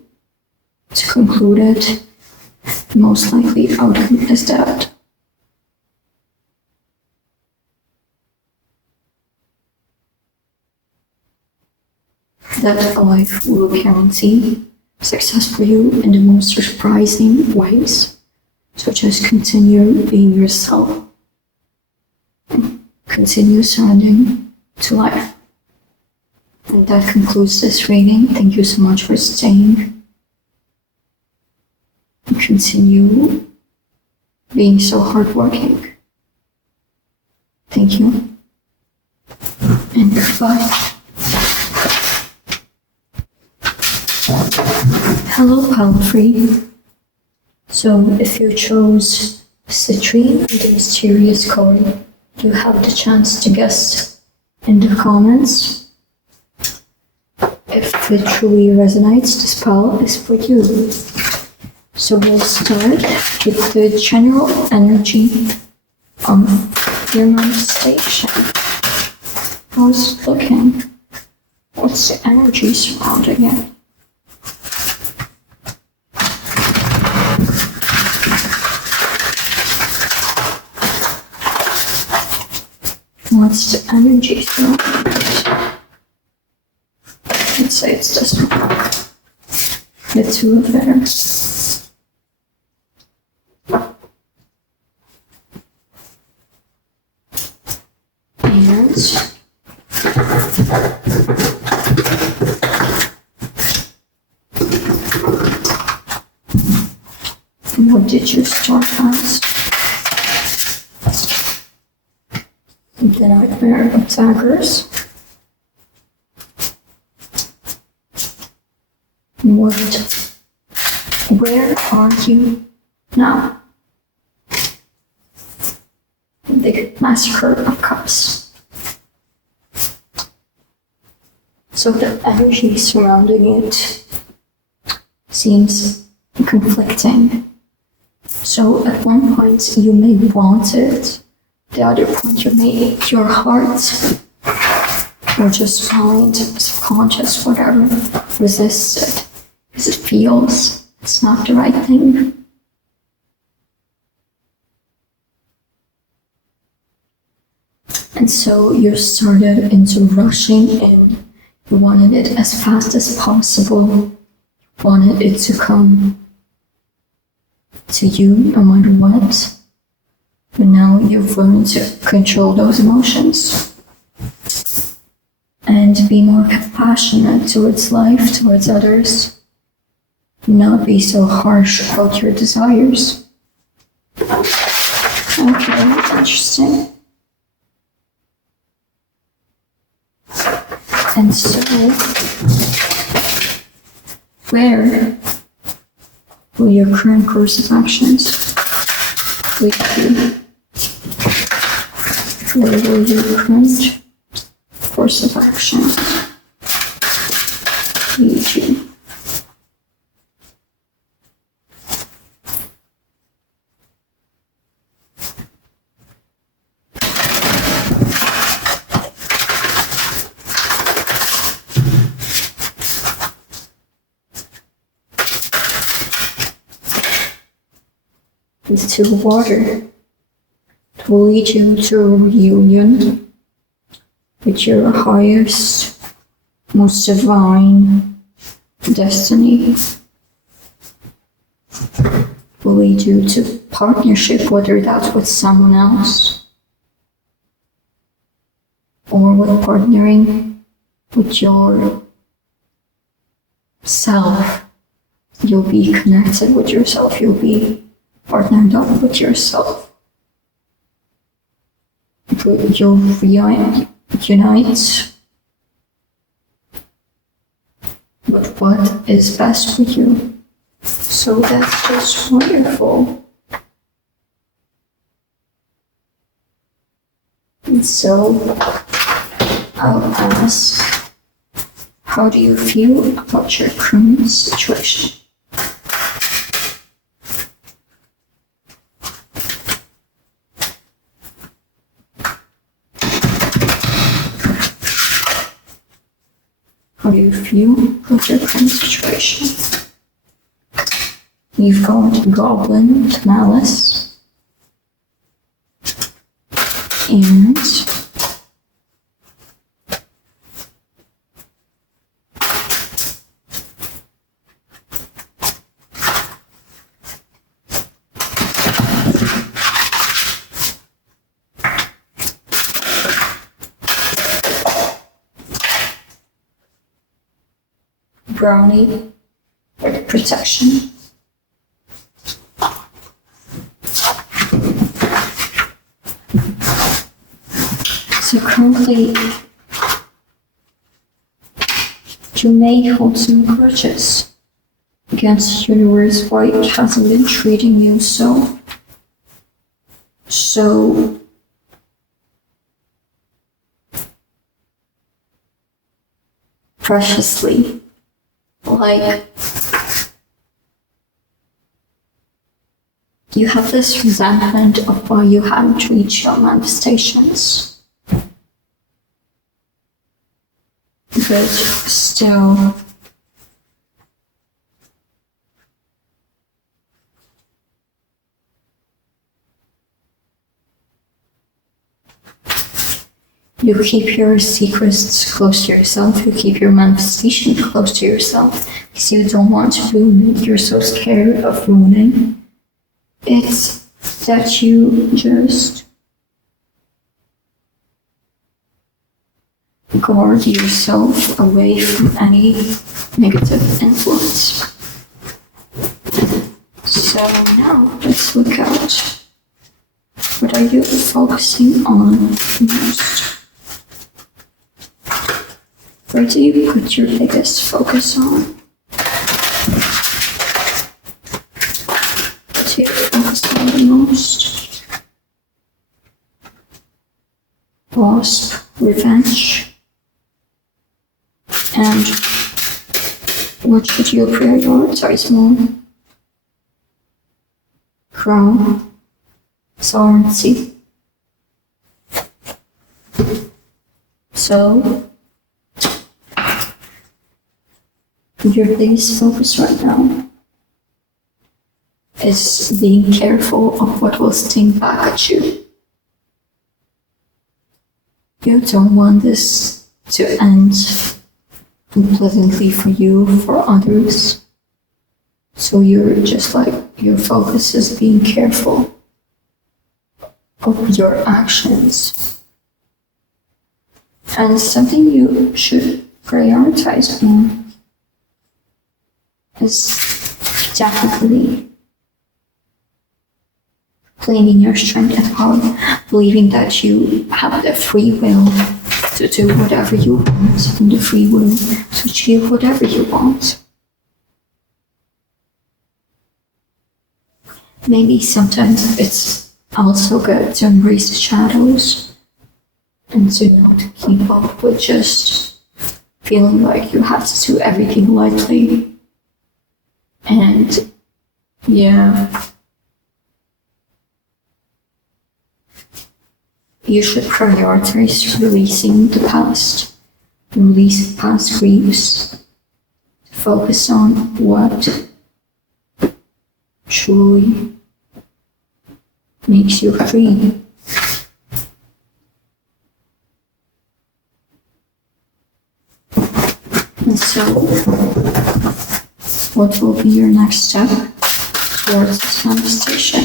to conclude it, the most likely outcome is that life will guarantee success for you in the most surprising ways. So just continue being yourself and continue surrendering to life. And that concludes this reading. Thank you so much for staying. And continue being so hardworking. Thank you. And goodbye. Hello, Palfrey. So, if you chose Citrine and the mysterious code, you have the chance to guess in the comments. If it truly resonates, the spell is for you. So, we'll start with the general energy of your manifestation. How's it looking? What's the energy surrounding it? What's the energy surrounding it? Let's say it's this one. The two of there. And what did you start as? The Nightmare of Daggers. Where are you now? The Massacre of Cups. So the energy surrounding it seems conflicting. So at one point you may want it, the other point you may, your heart, or just mind, subconscious, whatever, resists it, because it feels it's not the right thing. And so you started into rushing in. You wanted it as fast as possible. You wanted it to come to you no matter what. But now you've learned to control those emotions and be more compassionate towards life, towards others. Not be so harsh about your desires. Okay, interesting. And so, where will your current course of actions lead you? Where will your current course of actions lead you? to water. It will lead you to a reunion with your highest, most divine destiny. It will lead you to partnership, whether that's with someone else or with partnering with your self. You'll be connected with yourself. You'll be partnered up with yourself. You'll unite with what is best for you. So that's just wonderful. And so I'll ask, how do you feel about your current situation? How do you feel about your current situation? You've got Goblin, Malice, and Brownie with protection. So currently, you may hold some grudges against the universe why it hasn't been treating you so preciously. Like, you have this resentment of why you haven't reached your manifestations. But still, you keep your secrets close to yourself, you keep your manifestation close to yourself, because you don't want to ruin it. You're so scared of ruining. It's that you just guard yourself away from any negative influence. So now let's look at, what are you focusing on most? Where do you put your biggest focus on? What do you focus on the most? Wasp, revenge. And what should you prioritize more? Crown, sovereignty. So, your biggest focus right now is being careful of what will sting back at you. You don't want this to end unpleasantly for you, for others. So you're just like, your focus is being careful of your actions. And something you should prioritize more is definitely claiming your strength and power, believing that you have the free will to do whatever you want and the free will to achieve whatever you want. Maybe sometimes it's also good to embrace the shadows and to not keep up with just feeling like you have to do everything lightly. And yeah, you should prioritize releasing the past, release past griefs, focus on what truly makes you free. And so, what will be your next step towards this manifestation?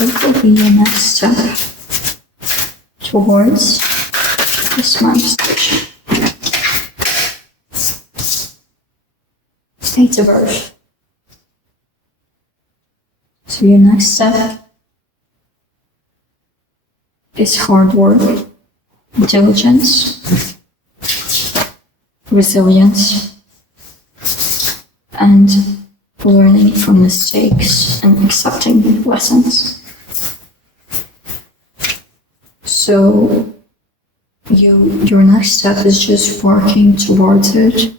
What will be your next step towards this manifestation? State of Earth. So your next step is hard work, diligence, resilience, and learning from mistakes and accepting lessons. So your next step is just working towards it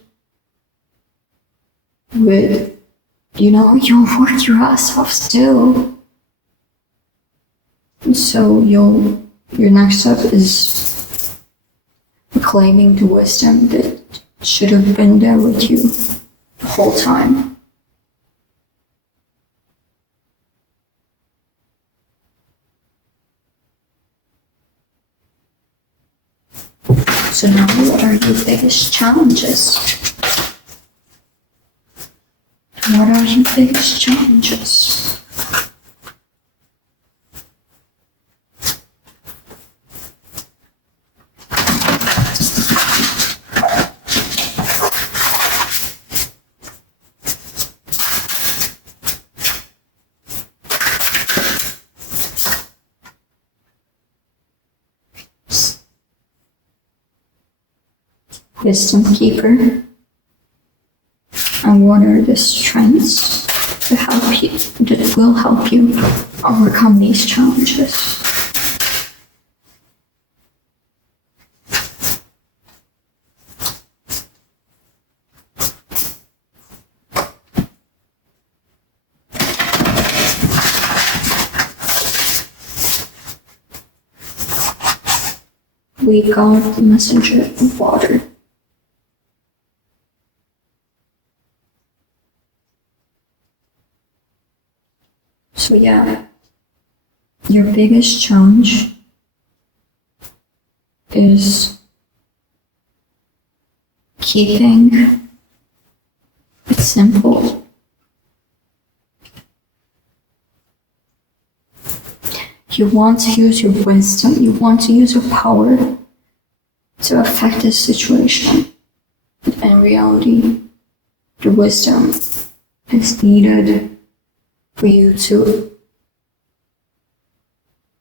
with, you'll work your ass off still. So your next step is reclaiming the wisdom that should have been there with you the whole time. So now, what are your biggest challenges? What are your biggest challenges? Wisdom Keeper, and what are the strengths that will help you overcome these challenges? We got the messenger of water. So yeah, your biggest challenge is keeping it simple. You want to use your wisdom, you want to use your power to affect this situation. But in reality, the wisdom is needed for you to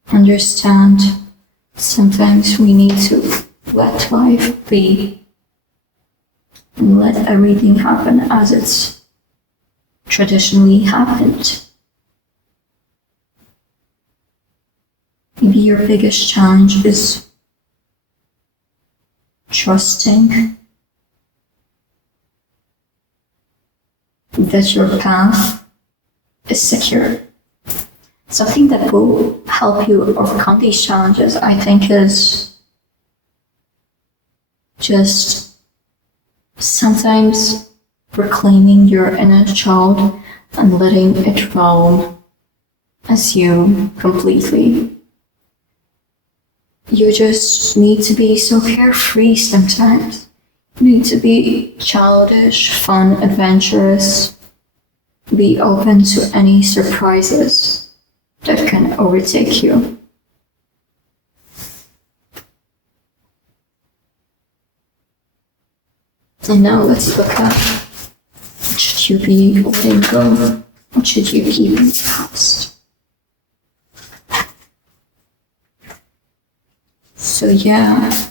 understand sometimes we need to let life be and let everything happen as it's traditionally happened. Maybe your biggest challenge is trusting that your path is secure. Something that will help you overcome these challenges, I think, is just sometimes reclaiming your inner child and letting it roam as you completely. You just need to be so carefree sometimes. You need to be childish, fun, adventurous. Be open to any surprises that can overtake you. And now let's look at what should you be letting go? What should you keep in the past? So yeah.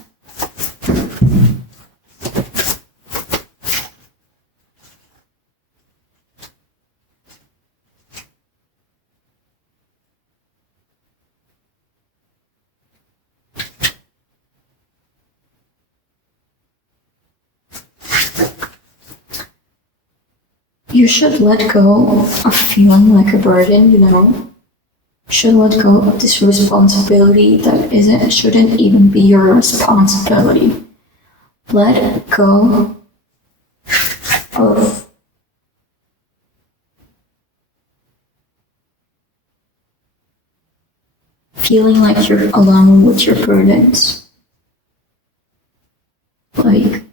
you should let go of feeling like a burden, you know. You should let go of this responsibility that shouldn't even be your responsibility. Let go of feeling like you're alone with your burdens. Like,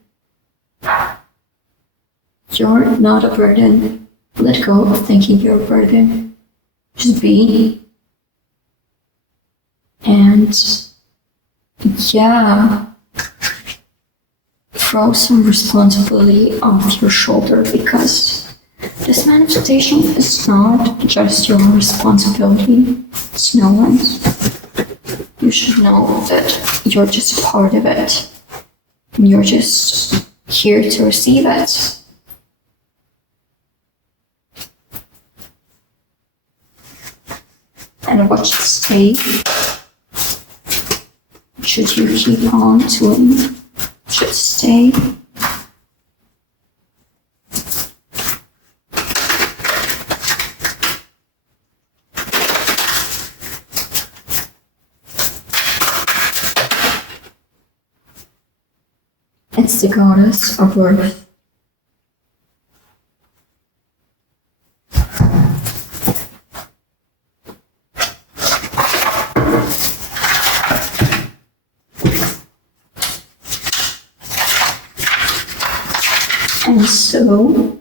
you're not a burden. Let go of thinking you're a burden. Just be. And yeah, throw some responsibility off your shoulder, because this manifestation is not just your responsibility, it's no one's. You should know that you're just a part of it, and you're just here to receive it. And what should stay? Should you keep on doing? Should stay? It's the goddess of earth. And so,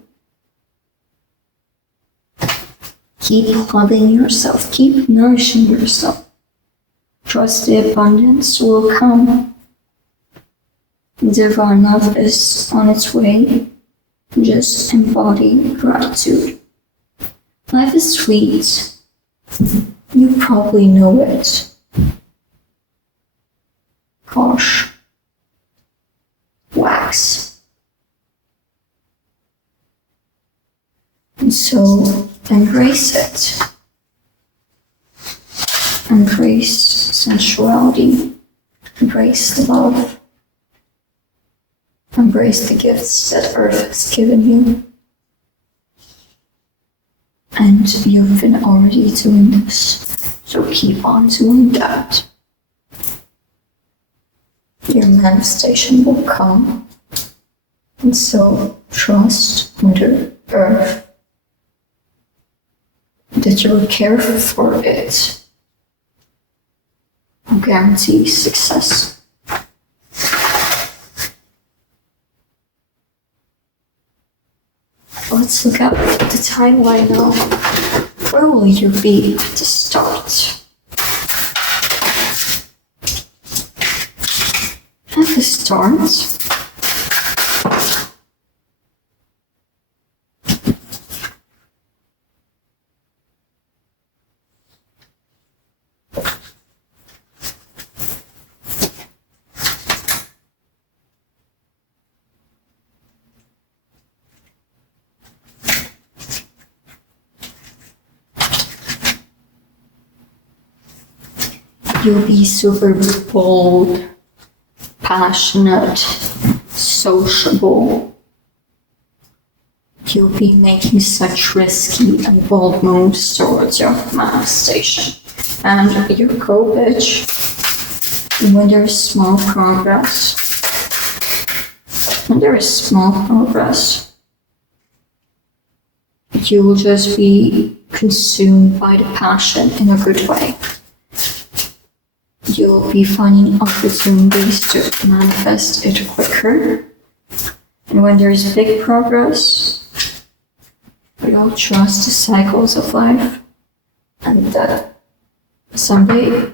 keep loving yourself, keep nourishing yourself. Trust the abundance will come. Divine love is on its way. Just embody gratitude. Life is sweet. You probably know it. Gosh. Wax. And so, embrace it. Embrace sensuality. Embrace the love. Embrace the gifts that Earth has given you. And you've been already doing this, so keep on doing that. Your manifestation will come. And so, trust Mother Earth that you will care for it. I guarantee success. Let's look at the timeline now. Where will you be at the start? At the start? You'll be super bold, passionate, sociable. You'll be making such risky and bold moves towards your manifestation. And you go, bitch. When there's small progress, you will just be consumed by the passion in a good way. You'll be finding opportunities to manifest it quicker. And when there's big progress, you'll trust the cycles of life, and that someday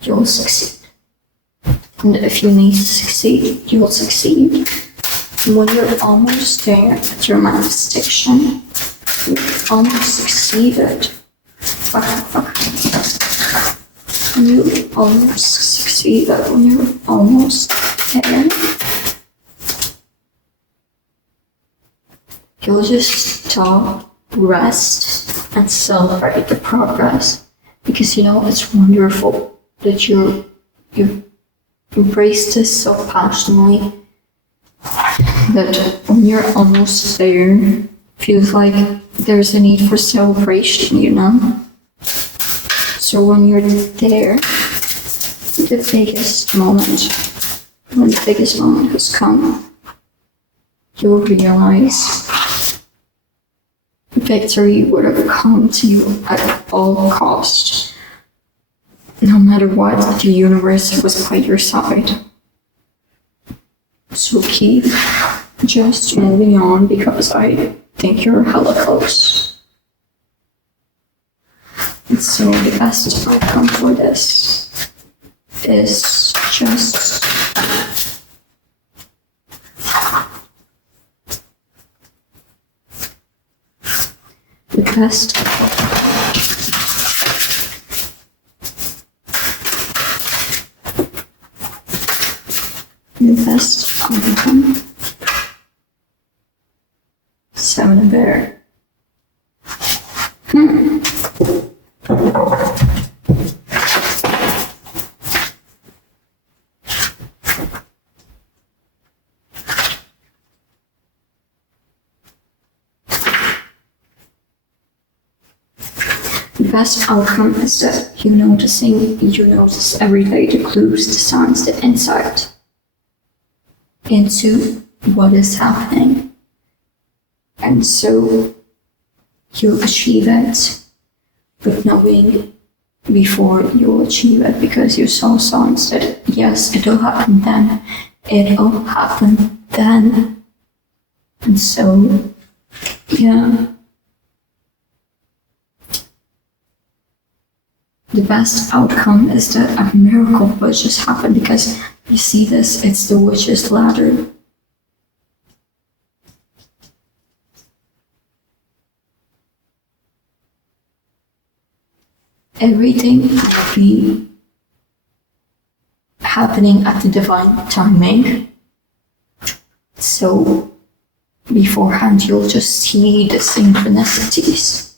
you'll succeed. And if you need to succeed, you'll succeed. And when you're almost there at your manifestation, you've almost succeeded. When you almost succeeded, when you're almost there, you'll just stop, rest, and celebrate the progress. Because you know it's wonderful that you embrace this so passionately that when you're almost there, feels like there's a need for celebration, you know? So when you're there, when the biggest moment has come, you'll realize victory would have come to you at all cost. No matter what, the universe was by your side. So keep just moving on, because I think you're hella close. And so the best outcome for this is just the best outcome. Seven of Bear. The best outcome is that you notice every day the clues, the signs, the insight into what is happening. And so you achieve it, but knowing before you achieve it, because you saw signs that yes, it'll happen then, it'll happen then. And so, yeah. The best outcome is that a miracle will just happen, because you see this, it's the witch's ladder. Everything will be happening at the divine timing. So beforehand, you'll just see the synchronicities.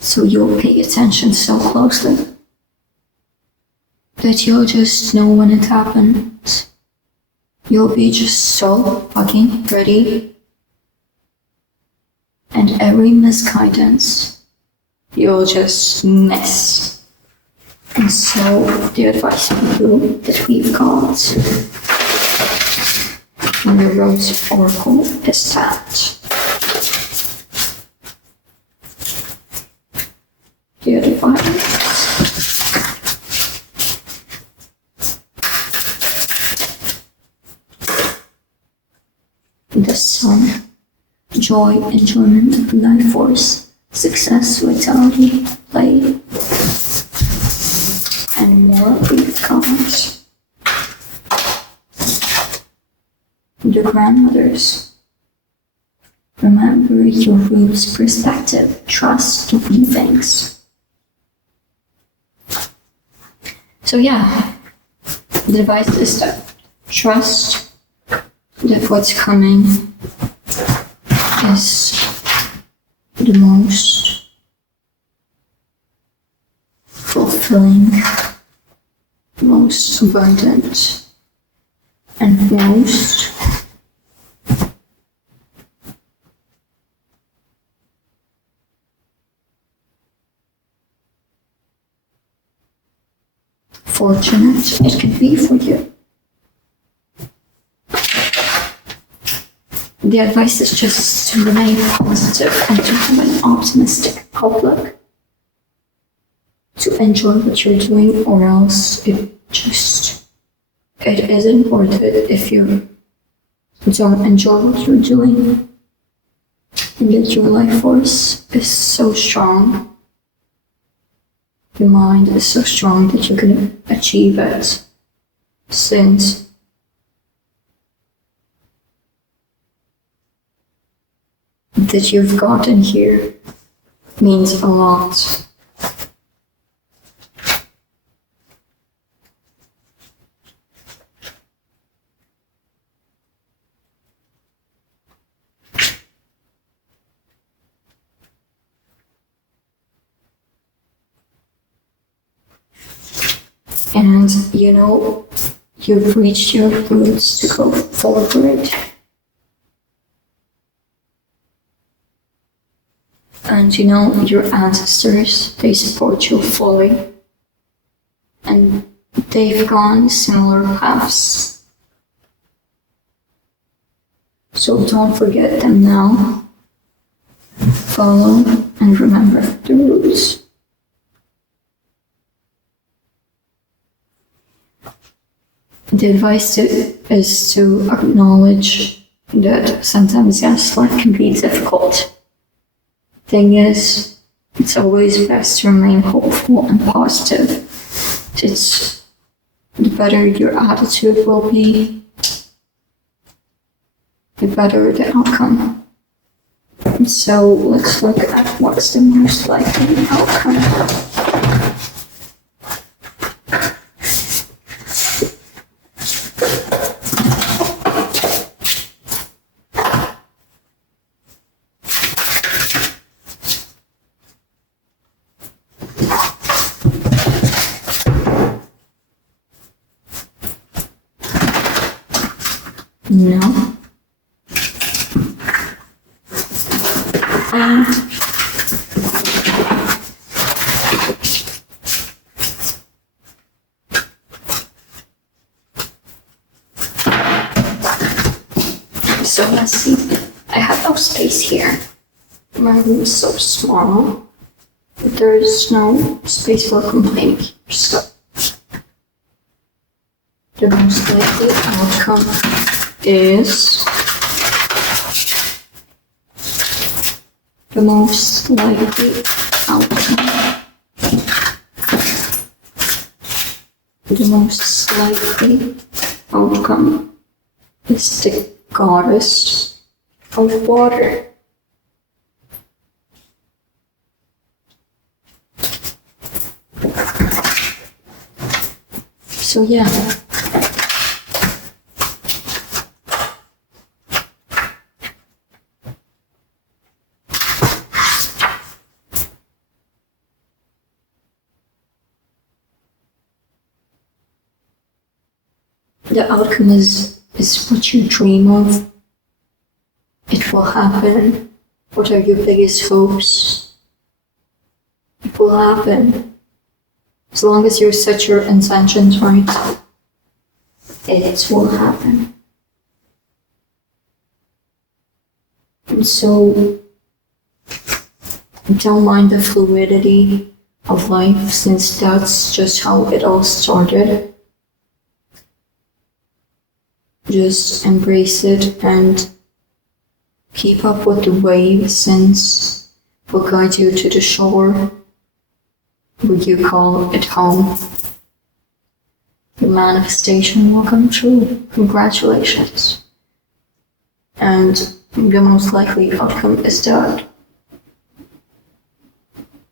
So you'll pay attention so closely that you'll just know when it happens. You'll be just so fucking ready. And every misguidance, you'll just miss. And so the advice that we've got from the Rose Oracle is that the advice the sun, joy, enjoyment, life force, success, vitality, play, and more we've got. The grandmothers. Remember your roots, perspective, trust in things. So yeah, the advice is that trust that what's coming is the most fulfilling, most abundant, and most fortunate it could be for you. The advice is just to remain positive and to have an optimistic outlook. To enjoy what you're doing, or else it isn't worth it if you don't enjoy what you're doing. And that your life force is so strong. Your mind is so strong that you can achieve it. Since that you've gotten here means a lot. And you know, you've reached your roots to go forward. And your ancestors, they support you fully. And they've gone similar paths. So don't forget them now. Follow and remember the roots. The advice is to acknowledge that sometimes yes, life can be difficult. Thing is, it's always best to remain hopeful and positive. It's the better your attitude will be, the better the outcome. So let's look at what's the most likely outcome. No. So let's see. I have no space here. My room is so small. But there's no space for complaining here. So the most likely outcome is the most likely outcome. The most likely outcome is the goddess of water. So yeah. The outcome is what you dream of. It will happen. What are your biggest hopes? It will happen. As long as you set your intentions right, it will happen. And so, don't mind the fluidity of life, since that's just how it all started. Just embrace it and keep up with the waves, since it will guide you to the shore where you call it home. The manifestation will come true. Congratulations. And the most likely outcome is that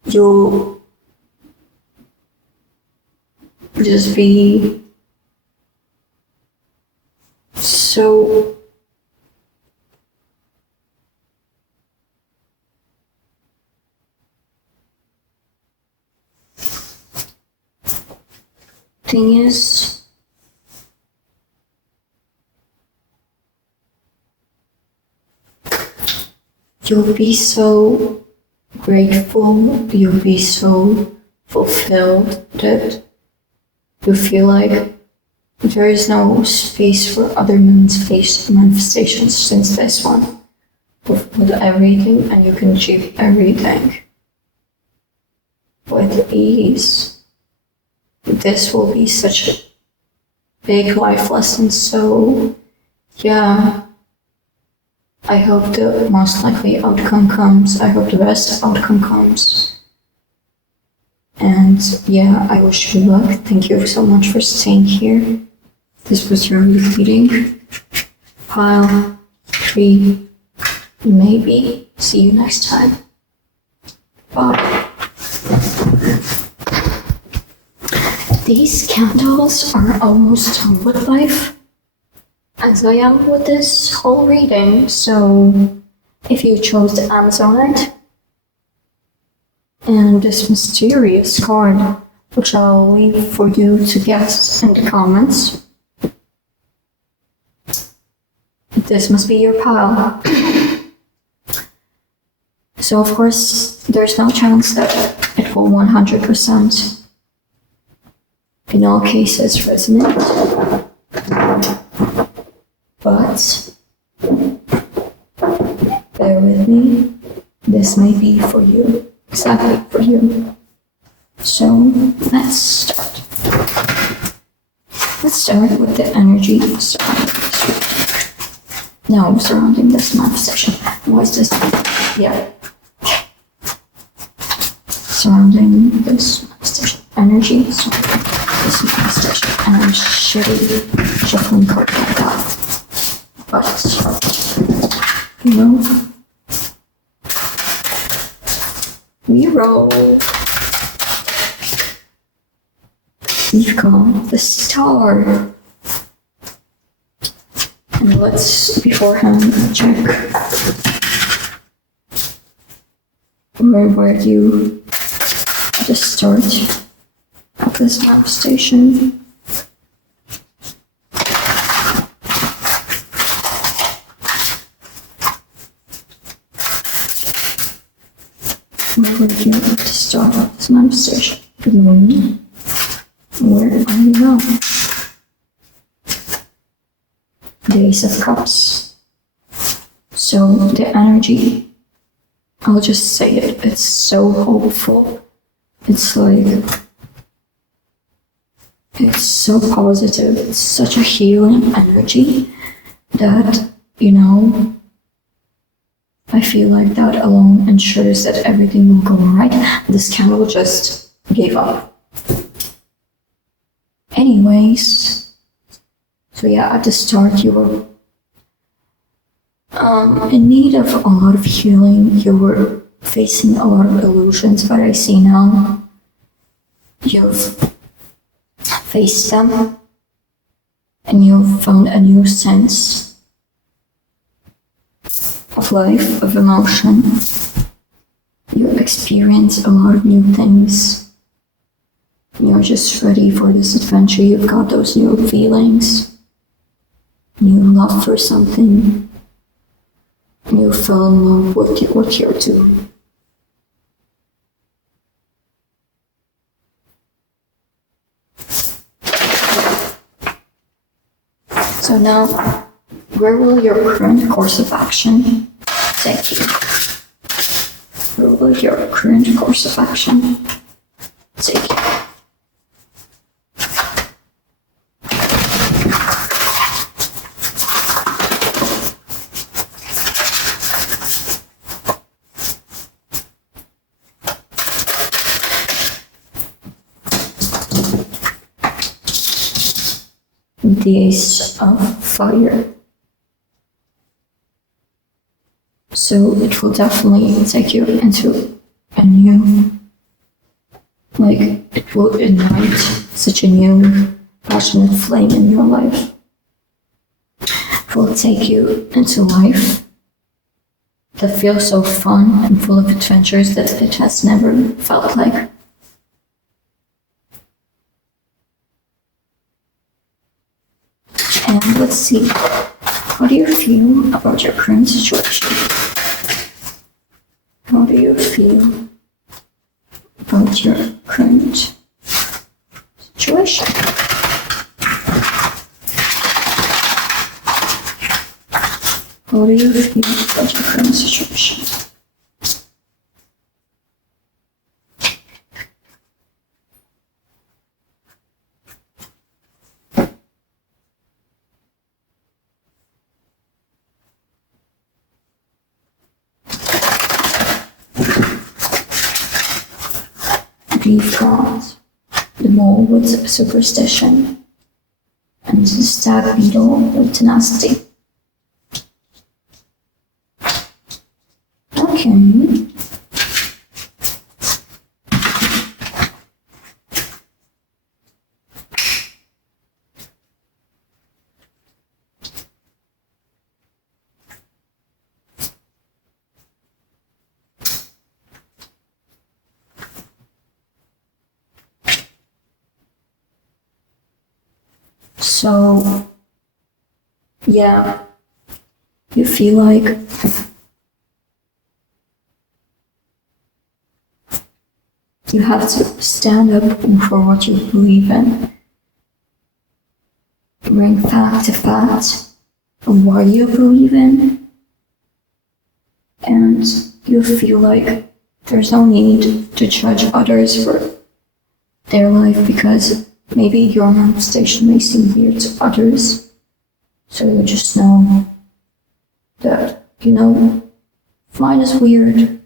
you'll just be so thing is, you'll be so grateful, you'll be so fulfilled that you feel like there is no space for other manifestations since this one. With everything, and you can achieve everything with ease. This will be such a big life lesson, so yeah. I hope the most likely outcome comes. I hope the best outcome comes. And yeah, I wish you luck. Thank you so much for staying here. This was your reading. Pile 3, maybe. See you next time. Bye. These candles are almost done with life, as I am with this whole reading. So if you chose the Amazonite and this mysterious card, which I'll leave for you to guess in the comments, this must be your pile. So of course, there's no chance that it will 100% in all cases resonate. But bear with me, this may be for you, exactly for you. So let's start. Let's start with the energy surrounding this manifestation. What's this? Yeah. Surrounding this manifestation energy, surrounding this manifestation, and I'm shuffling cards like that. But, you know, we roll. We've got the star. And let's beforehand check where you just start at this manifestation. Where would you like to start at this manifestation? Good morning. Where are you now? The Ace of Cups. So the energy, I'll just say it, it's so hopeful. It's like, it's so positive. It's such a healing energy that, you know, I feel like that alone ensures that everything will go right. This candle just gave up. Anyways, so yeah, at the start you were in need of a lot of healing. You were facing a lot of illusions, but I see now you've faced them and you've found a new sense of life, of emotion. You experience a lot of new things. You're just ready for this adventure. You've got those new feelings, new love for something. You fell in love with what you're doing. So now, where will your current course of action take you? Where will your current course of action take you? The Ace of Fire. So it will definitely take you into a new, like, it will ignite such a new passionate flame in your life. It will take you into life that feels so fun and full of adventures that it has never felt like. And let's see, how do you feel about your current situation? How do you feel about your current situation? How do you feel about your current situation? We've got the Mole with Superstition and the Stag Beetle with Tenacity. Okay. So, yeah, you feel like You have to stand up for what you believe in. Bring fact to fact of what you believe in. And you feel like there's no need to judge others for their life because maybe your manifestation may seem weird to others. So you just know that, if mine is weird,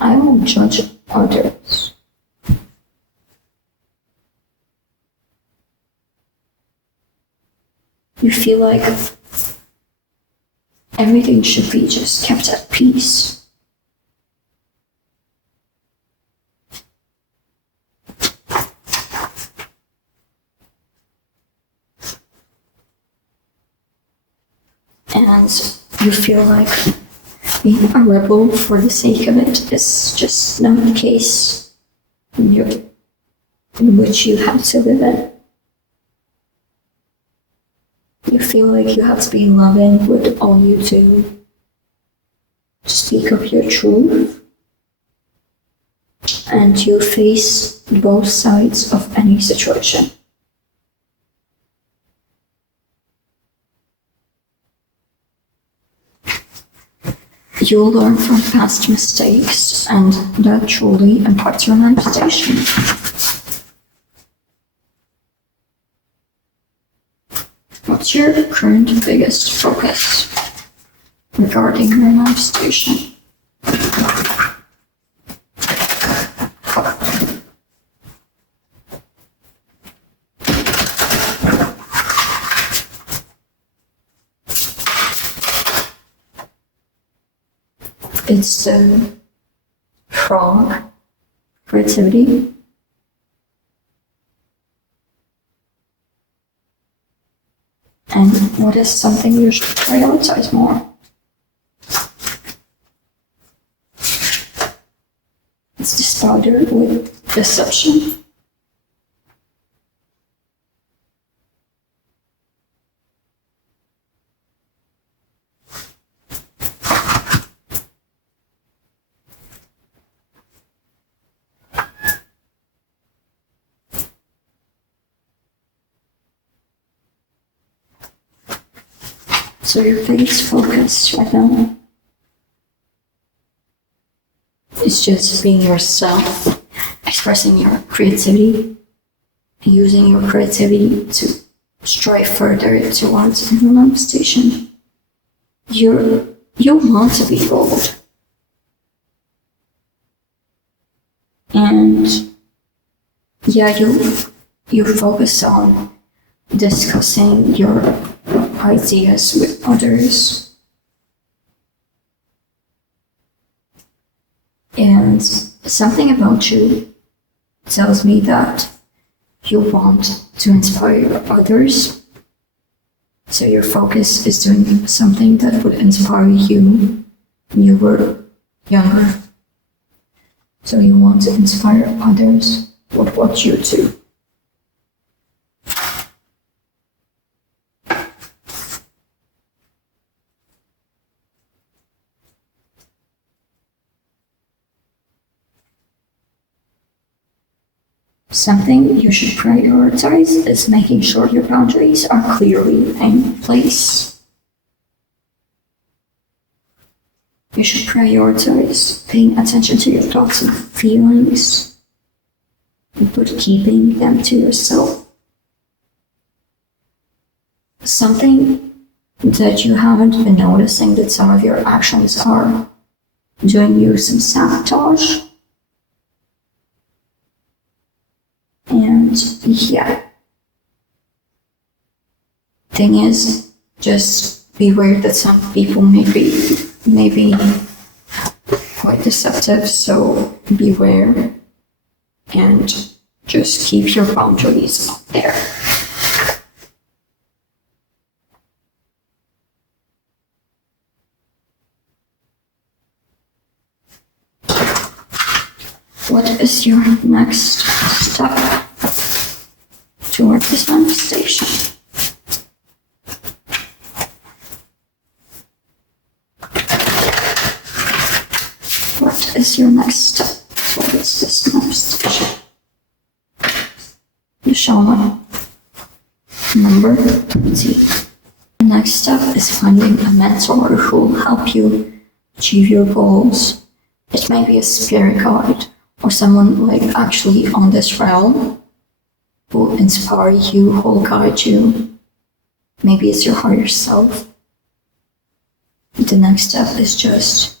I won't judge others. You feel like everything should be just kept at peace. And you feel like being a rebel for the sake of it is just not the case in which you have to live in. You feel like you have to be loving with all you do, to speak of your truth, and you face both sides of any situation. You'll learn from past mistakes, and that truly impacts your manifestation. What's your current biggest focus regarding your manifestation? It's the frog, creativity. And what is something you should prioritize more? It's the spider with deception. So your biggest focus right now is just being yourself, expressing your creativity, and using your creativity to strive further towards a manifestation. You want to be bold. And yeah, you focus on discussing your ideas with others. And something about you tells me that you want to inspire others. So your focus is doing something that would inspire you when you were younger. So you want to inspire others with what you do. Something you should prioritize is making sure your boundaries are clearly in place. You should prioritize paying attention to your thoughts and feelings, but keeping them to yourself. Something that you haven't been noticing, that some of your actions are doing you some sabotage. And yeah, thing is, just beware that some people may be quite deceptive, so beware and just keep your boundaries up there. What is your next step toward this manifestation? What is your next step towards this manifestation? shaman. Number 20. The next step is finding a mentor who will help you achieve your goals. It may be a spirit guide or someone like actually on this realm who will inspire you, who will guide you. Maybe it's your higher self. The next step is just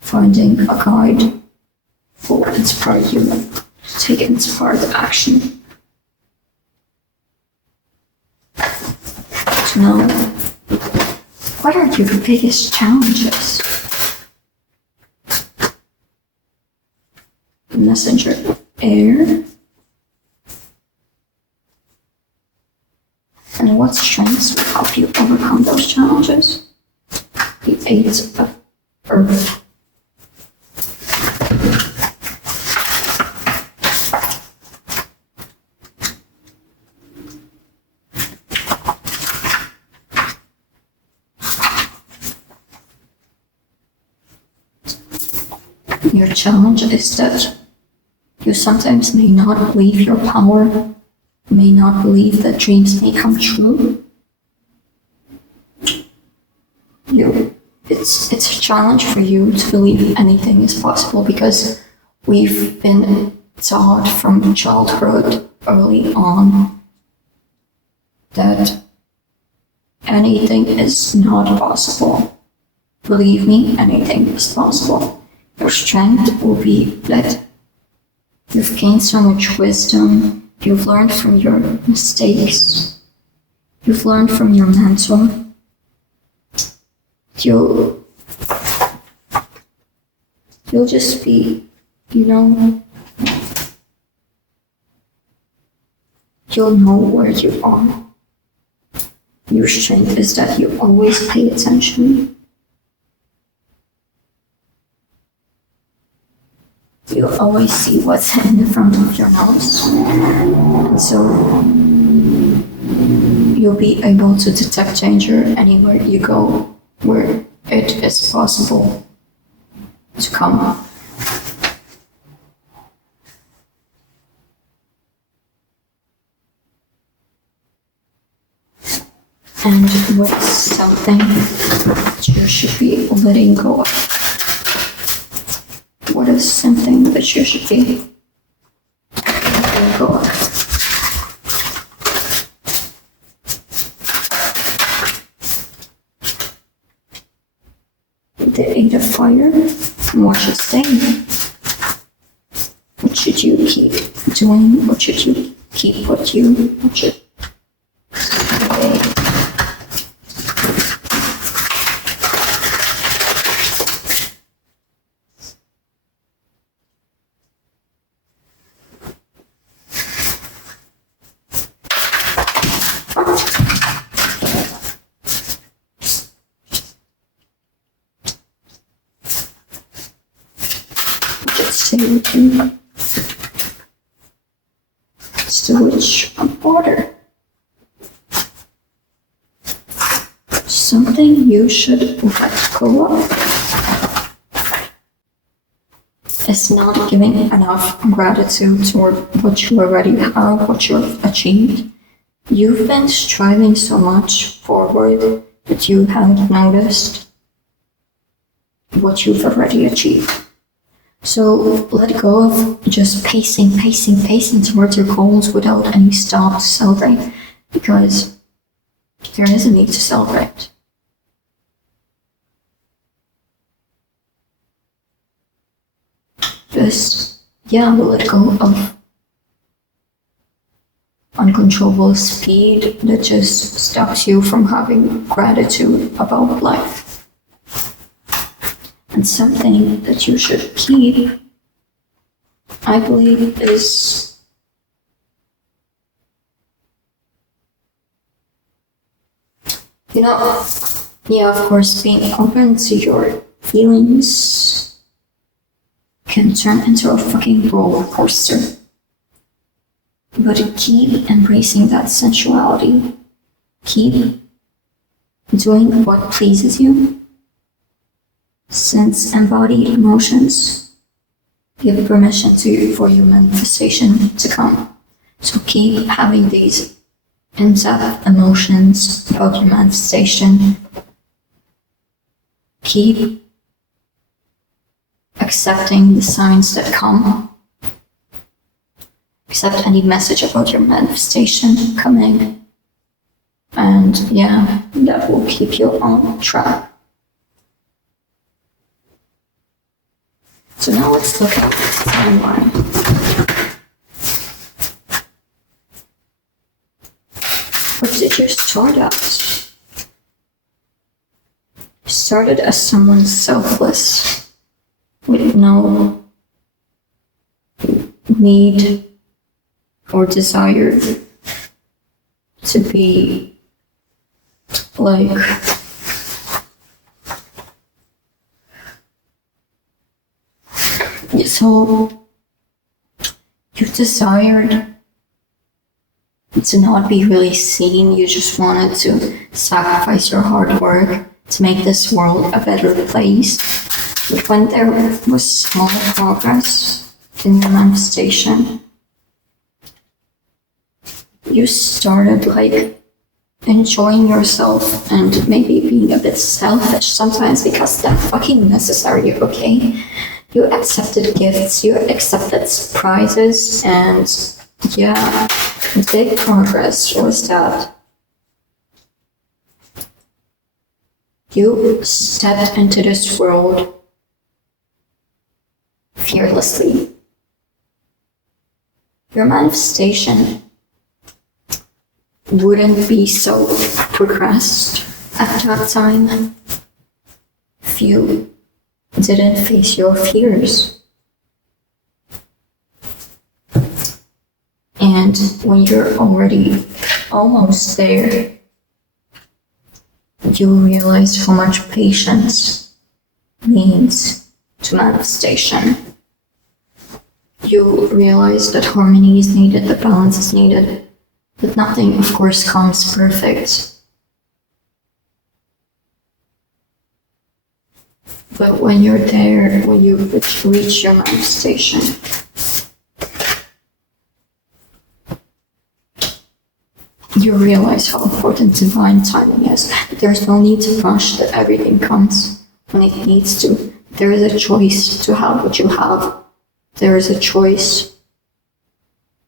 finding a guide who will inspire you to take inspired action. To know what are your biggest challenges? The messenger of air. And what strengths will help you overcome those challenges? The Eight of Earth. Your challenge is that you sometimes may not believe your power, may not believe that dreams may come true. It's a challenge for you to believe anything is possible because we've been taught from childhood early on that anything is not possible. Believe me, anything is possible. Your strength will be that you've gained so much wisdom, you've learned from your mistakes, you've learned from your mentor. You'll just be, you'll know where you are. Your strength is that you always pay attention. You always see what's in the front of your nose. And so you'll be able to detect danger anywhere you go where it is possible to come. And what's something that you should be letting go of? What is something that you should be letting go of? The Eight of Fire. What should stay? What should you keep doing? What should you keep what should stay? Switch of border. Something you should let go of is not giving enough gratitude toward what you already have, what you've achieved. You've been striving so much forward that you haven't noticed what you've already achieved. So let go of just pacing towards your goals without any stop to celebrate, because there is a need to celebrate. Just, let go of uncontrollable speed that just stops you from having gratitude about life. And something that you should keep, I believe, is of course, being open to your feelings can turn into a fucking roller coaster. But keep embracing that sensuality. Keep doing what pleases you. Since embodied emotions give permission for your manifestation to come. So keep having these in-depth emotions about your manifestation. Keep accepting the signs that come. Accept any message about your manifestation coming. And yeah, that will keep you on track. So now let's look at the timeline. What did you start as? You started as someone selfless, with no need or desire to be like so you desired to not be really seen. You just wanted to sacrifice your hard work to make this world a better place. But when there was small progress in your manifestation, you started like enjoying yourself and maybe being a bit selfish sometimes because that's fucking necessary, okay? You accepted gifts, you accepted surprises, and yeah, the big progress was that you stepped into this world fearlessly. Your manifestation wouldn't be so progressed at that time if you didn't face your fears. And when you're already almost there, you realize how much patience means to manifestation. You realize that harmony is needed, that balance is needed, that nothing, of course, comes perfect. But when you're there, when you reach your manifestation, you realize how important divine timing is. There's no need to rush, that everything comes when it needs to. There is a choice to have what you have. There is a choice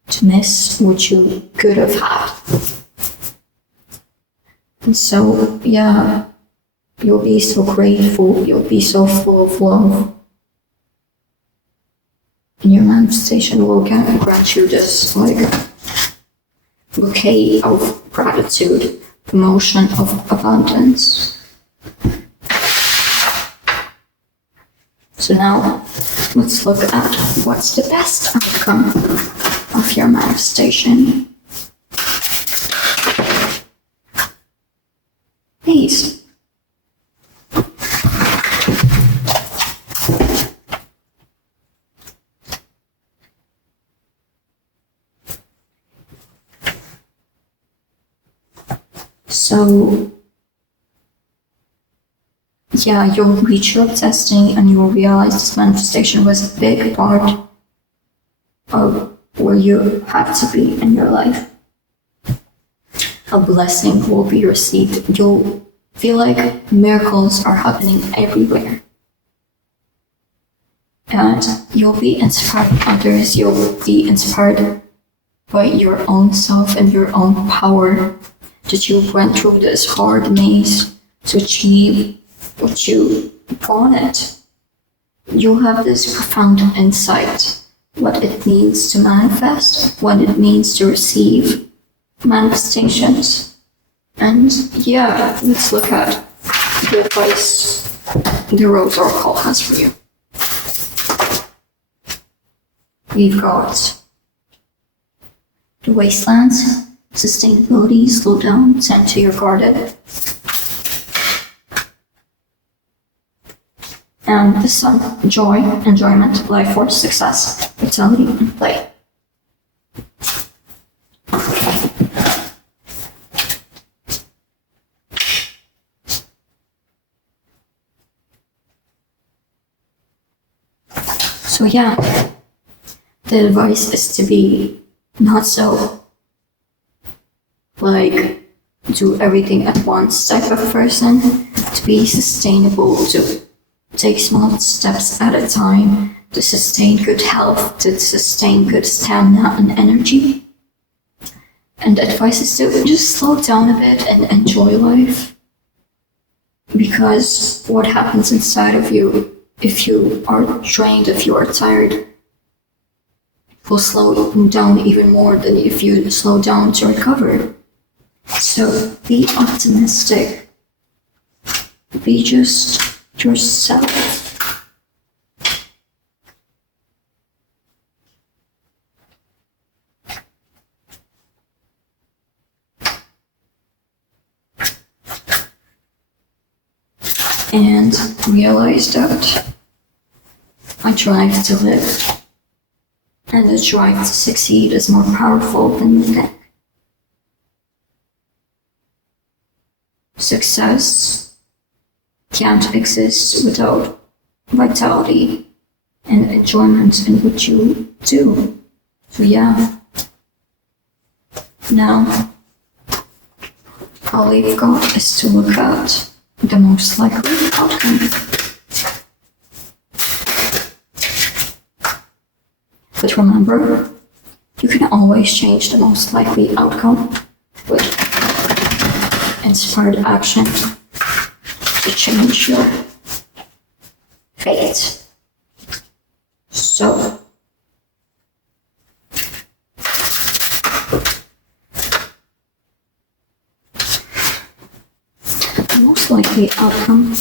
to miss what you could have had. And so, yeah, you'll be so grateful, you'll be so full of love. And your manifestation will grant you this, like, bouquet of gratitude, emotion of abundance. So now, let's look at what's the best outcome of your manifestation. Peace. So, yeah, you'll reach your destiny and you will realize this manifestation was a big part of where you have to be in your life. A blessing will be received. You'll feel like miracles are happening everywhere. And you'll be inspired by others. You'll be inspired by your own self and your own power, that you went through this hard maze to achieve what you wanted. You'll have this profound insight, what it means to manifest, what it means to receive manifestations. And yeah, let's look at the advice the Rose Oracle has for you. We've got the wastelands, sustainability, slow down, tend to your garden. And the sun, joy, enjoyment, life force, success, vitality, and play. So yeah, the advice is to be not so like do everything at once type of person, to be sustainable, to take small steps at a time, to sustain good health, to sustain good stamina and energy. And advice is to just slow down a bit and enjoy life. Because what happens inside of you, if you are drained, if you are tired, will slow down even more than if you slow down to recover. So be optimistic. Be just yourself. And realize that a drive to live and a drive to succeed is more powerful than you think. Success can't exist without vitality and enjoyment in what you do. So yeah, now all you've got is to look at the most likely outcome. But remember, you can always change the most likely outcome with inspired action to change your fate. So, the most likely outcome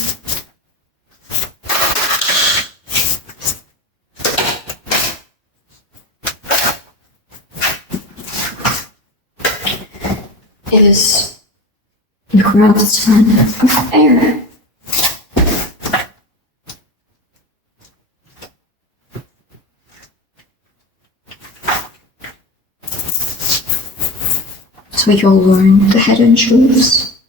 is the craftsman of air. So you'll learn the hidden truths.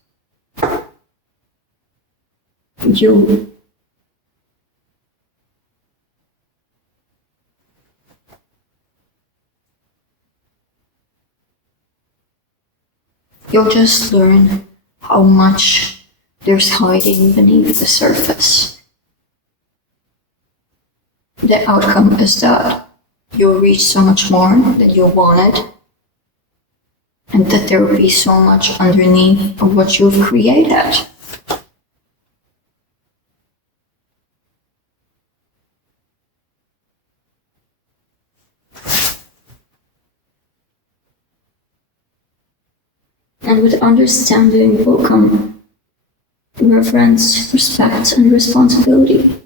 You'll just learn how much there's hiding beneath the surface. The outcome is that you'll reach so much more than you wanted, and that there will be so much underneath of what you've created. And with understanding will come reverence, respect, and responsibility.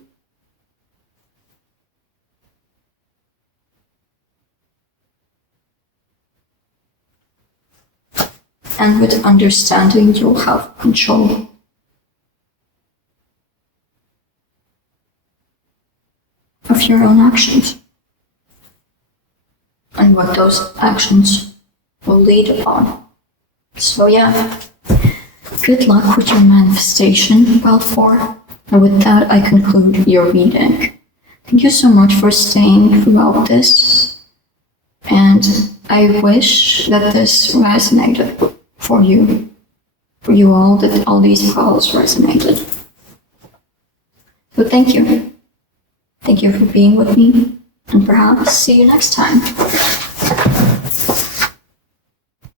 And with understanding, you'll have control. Of your own actions. And what those actions will lead upon. So yeah, good luck with your manifestation, Belfour. And with that, I conclude your reading. Thank you so much for staying throughout this. And I wish that this resonated for you all, that all these calls resonated. So thank you. Thank you for being with me, and perhaps see you next time.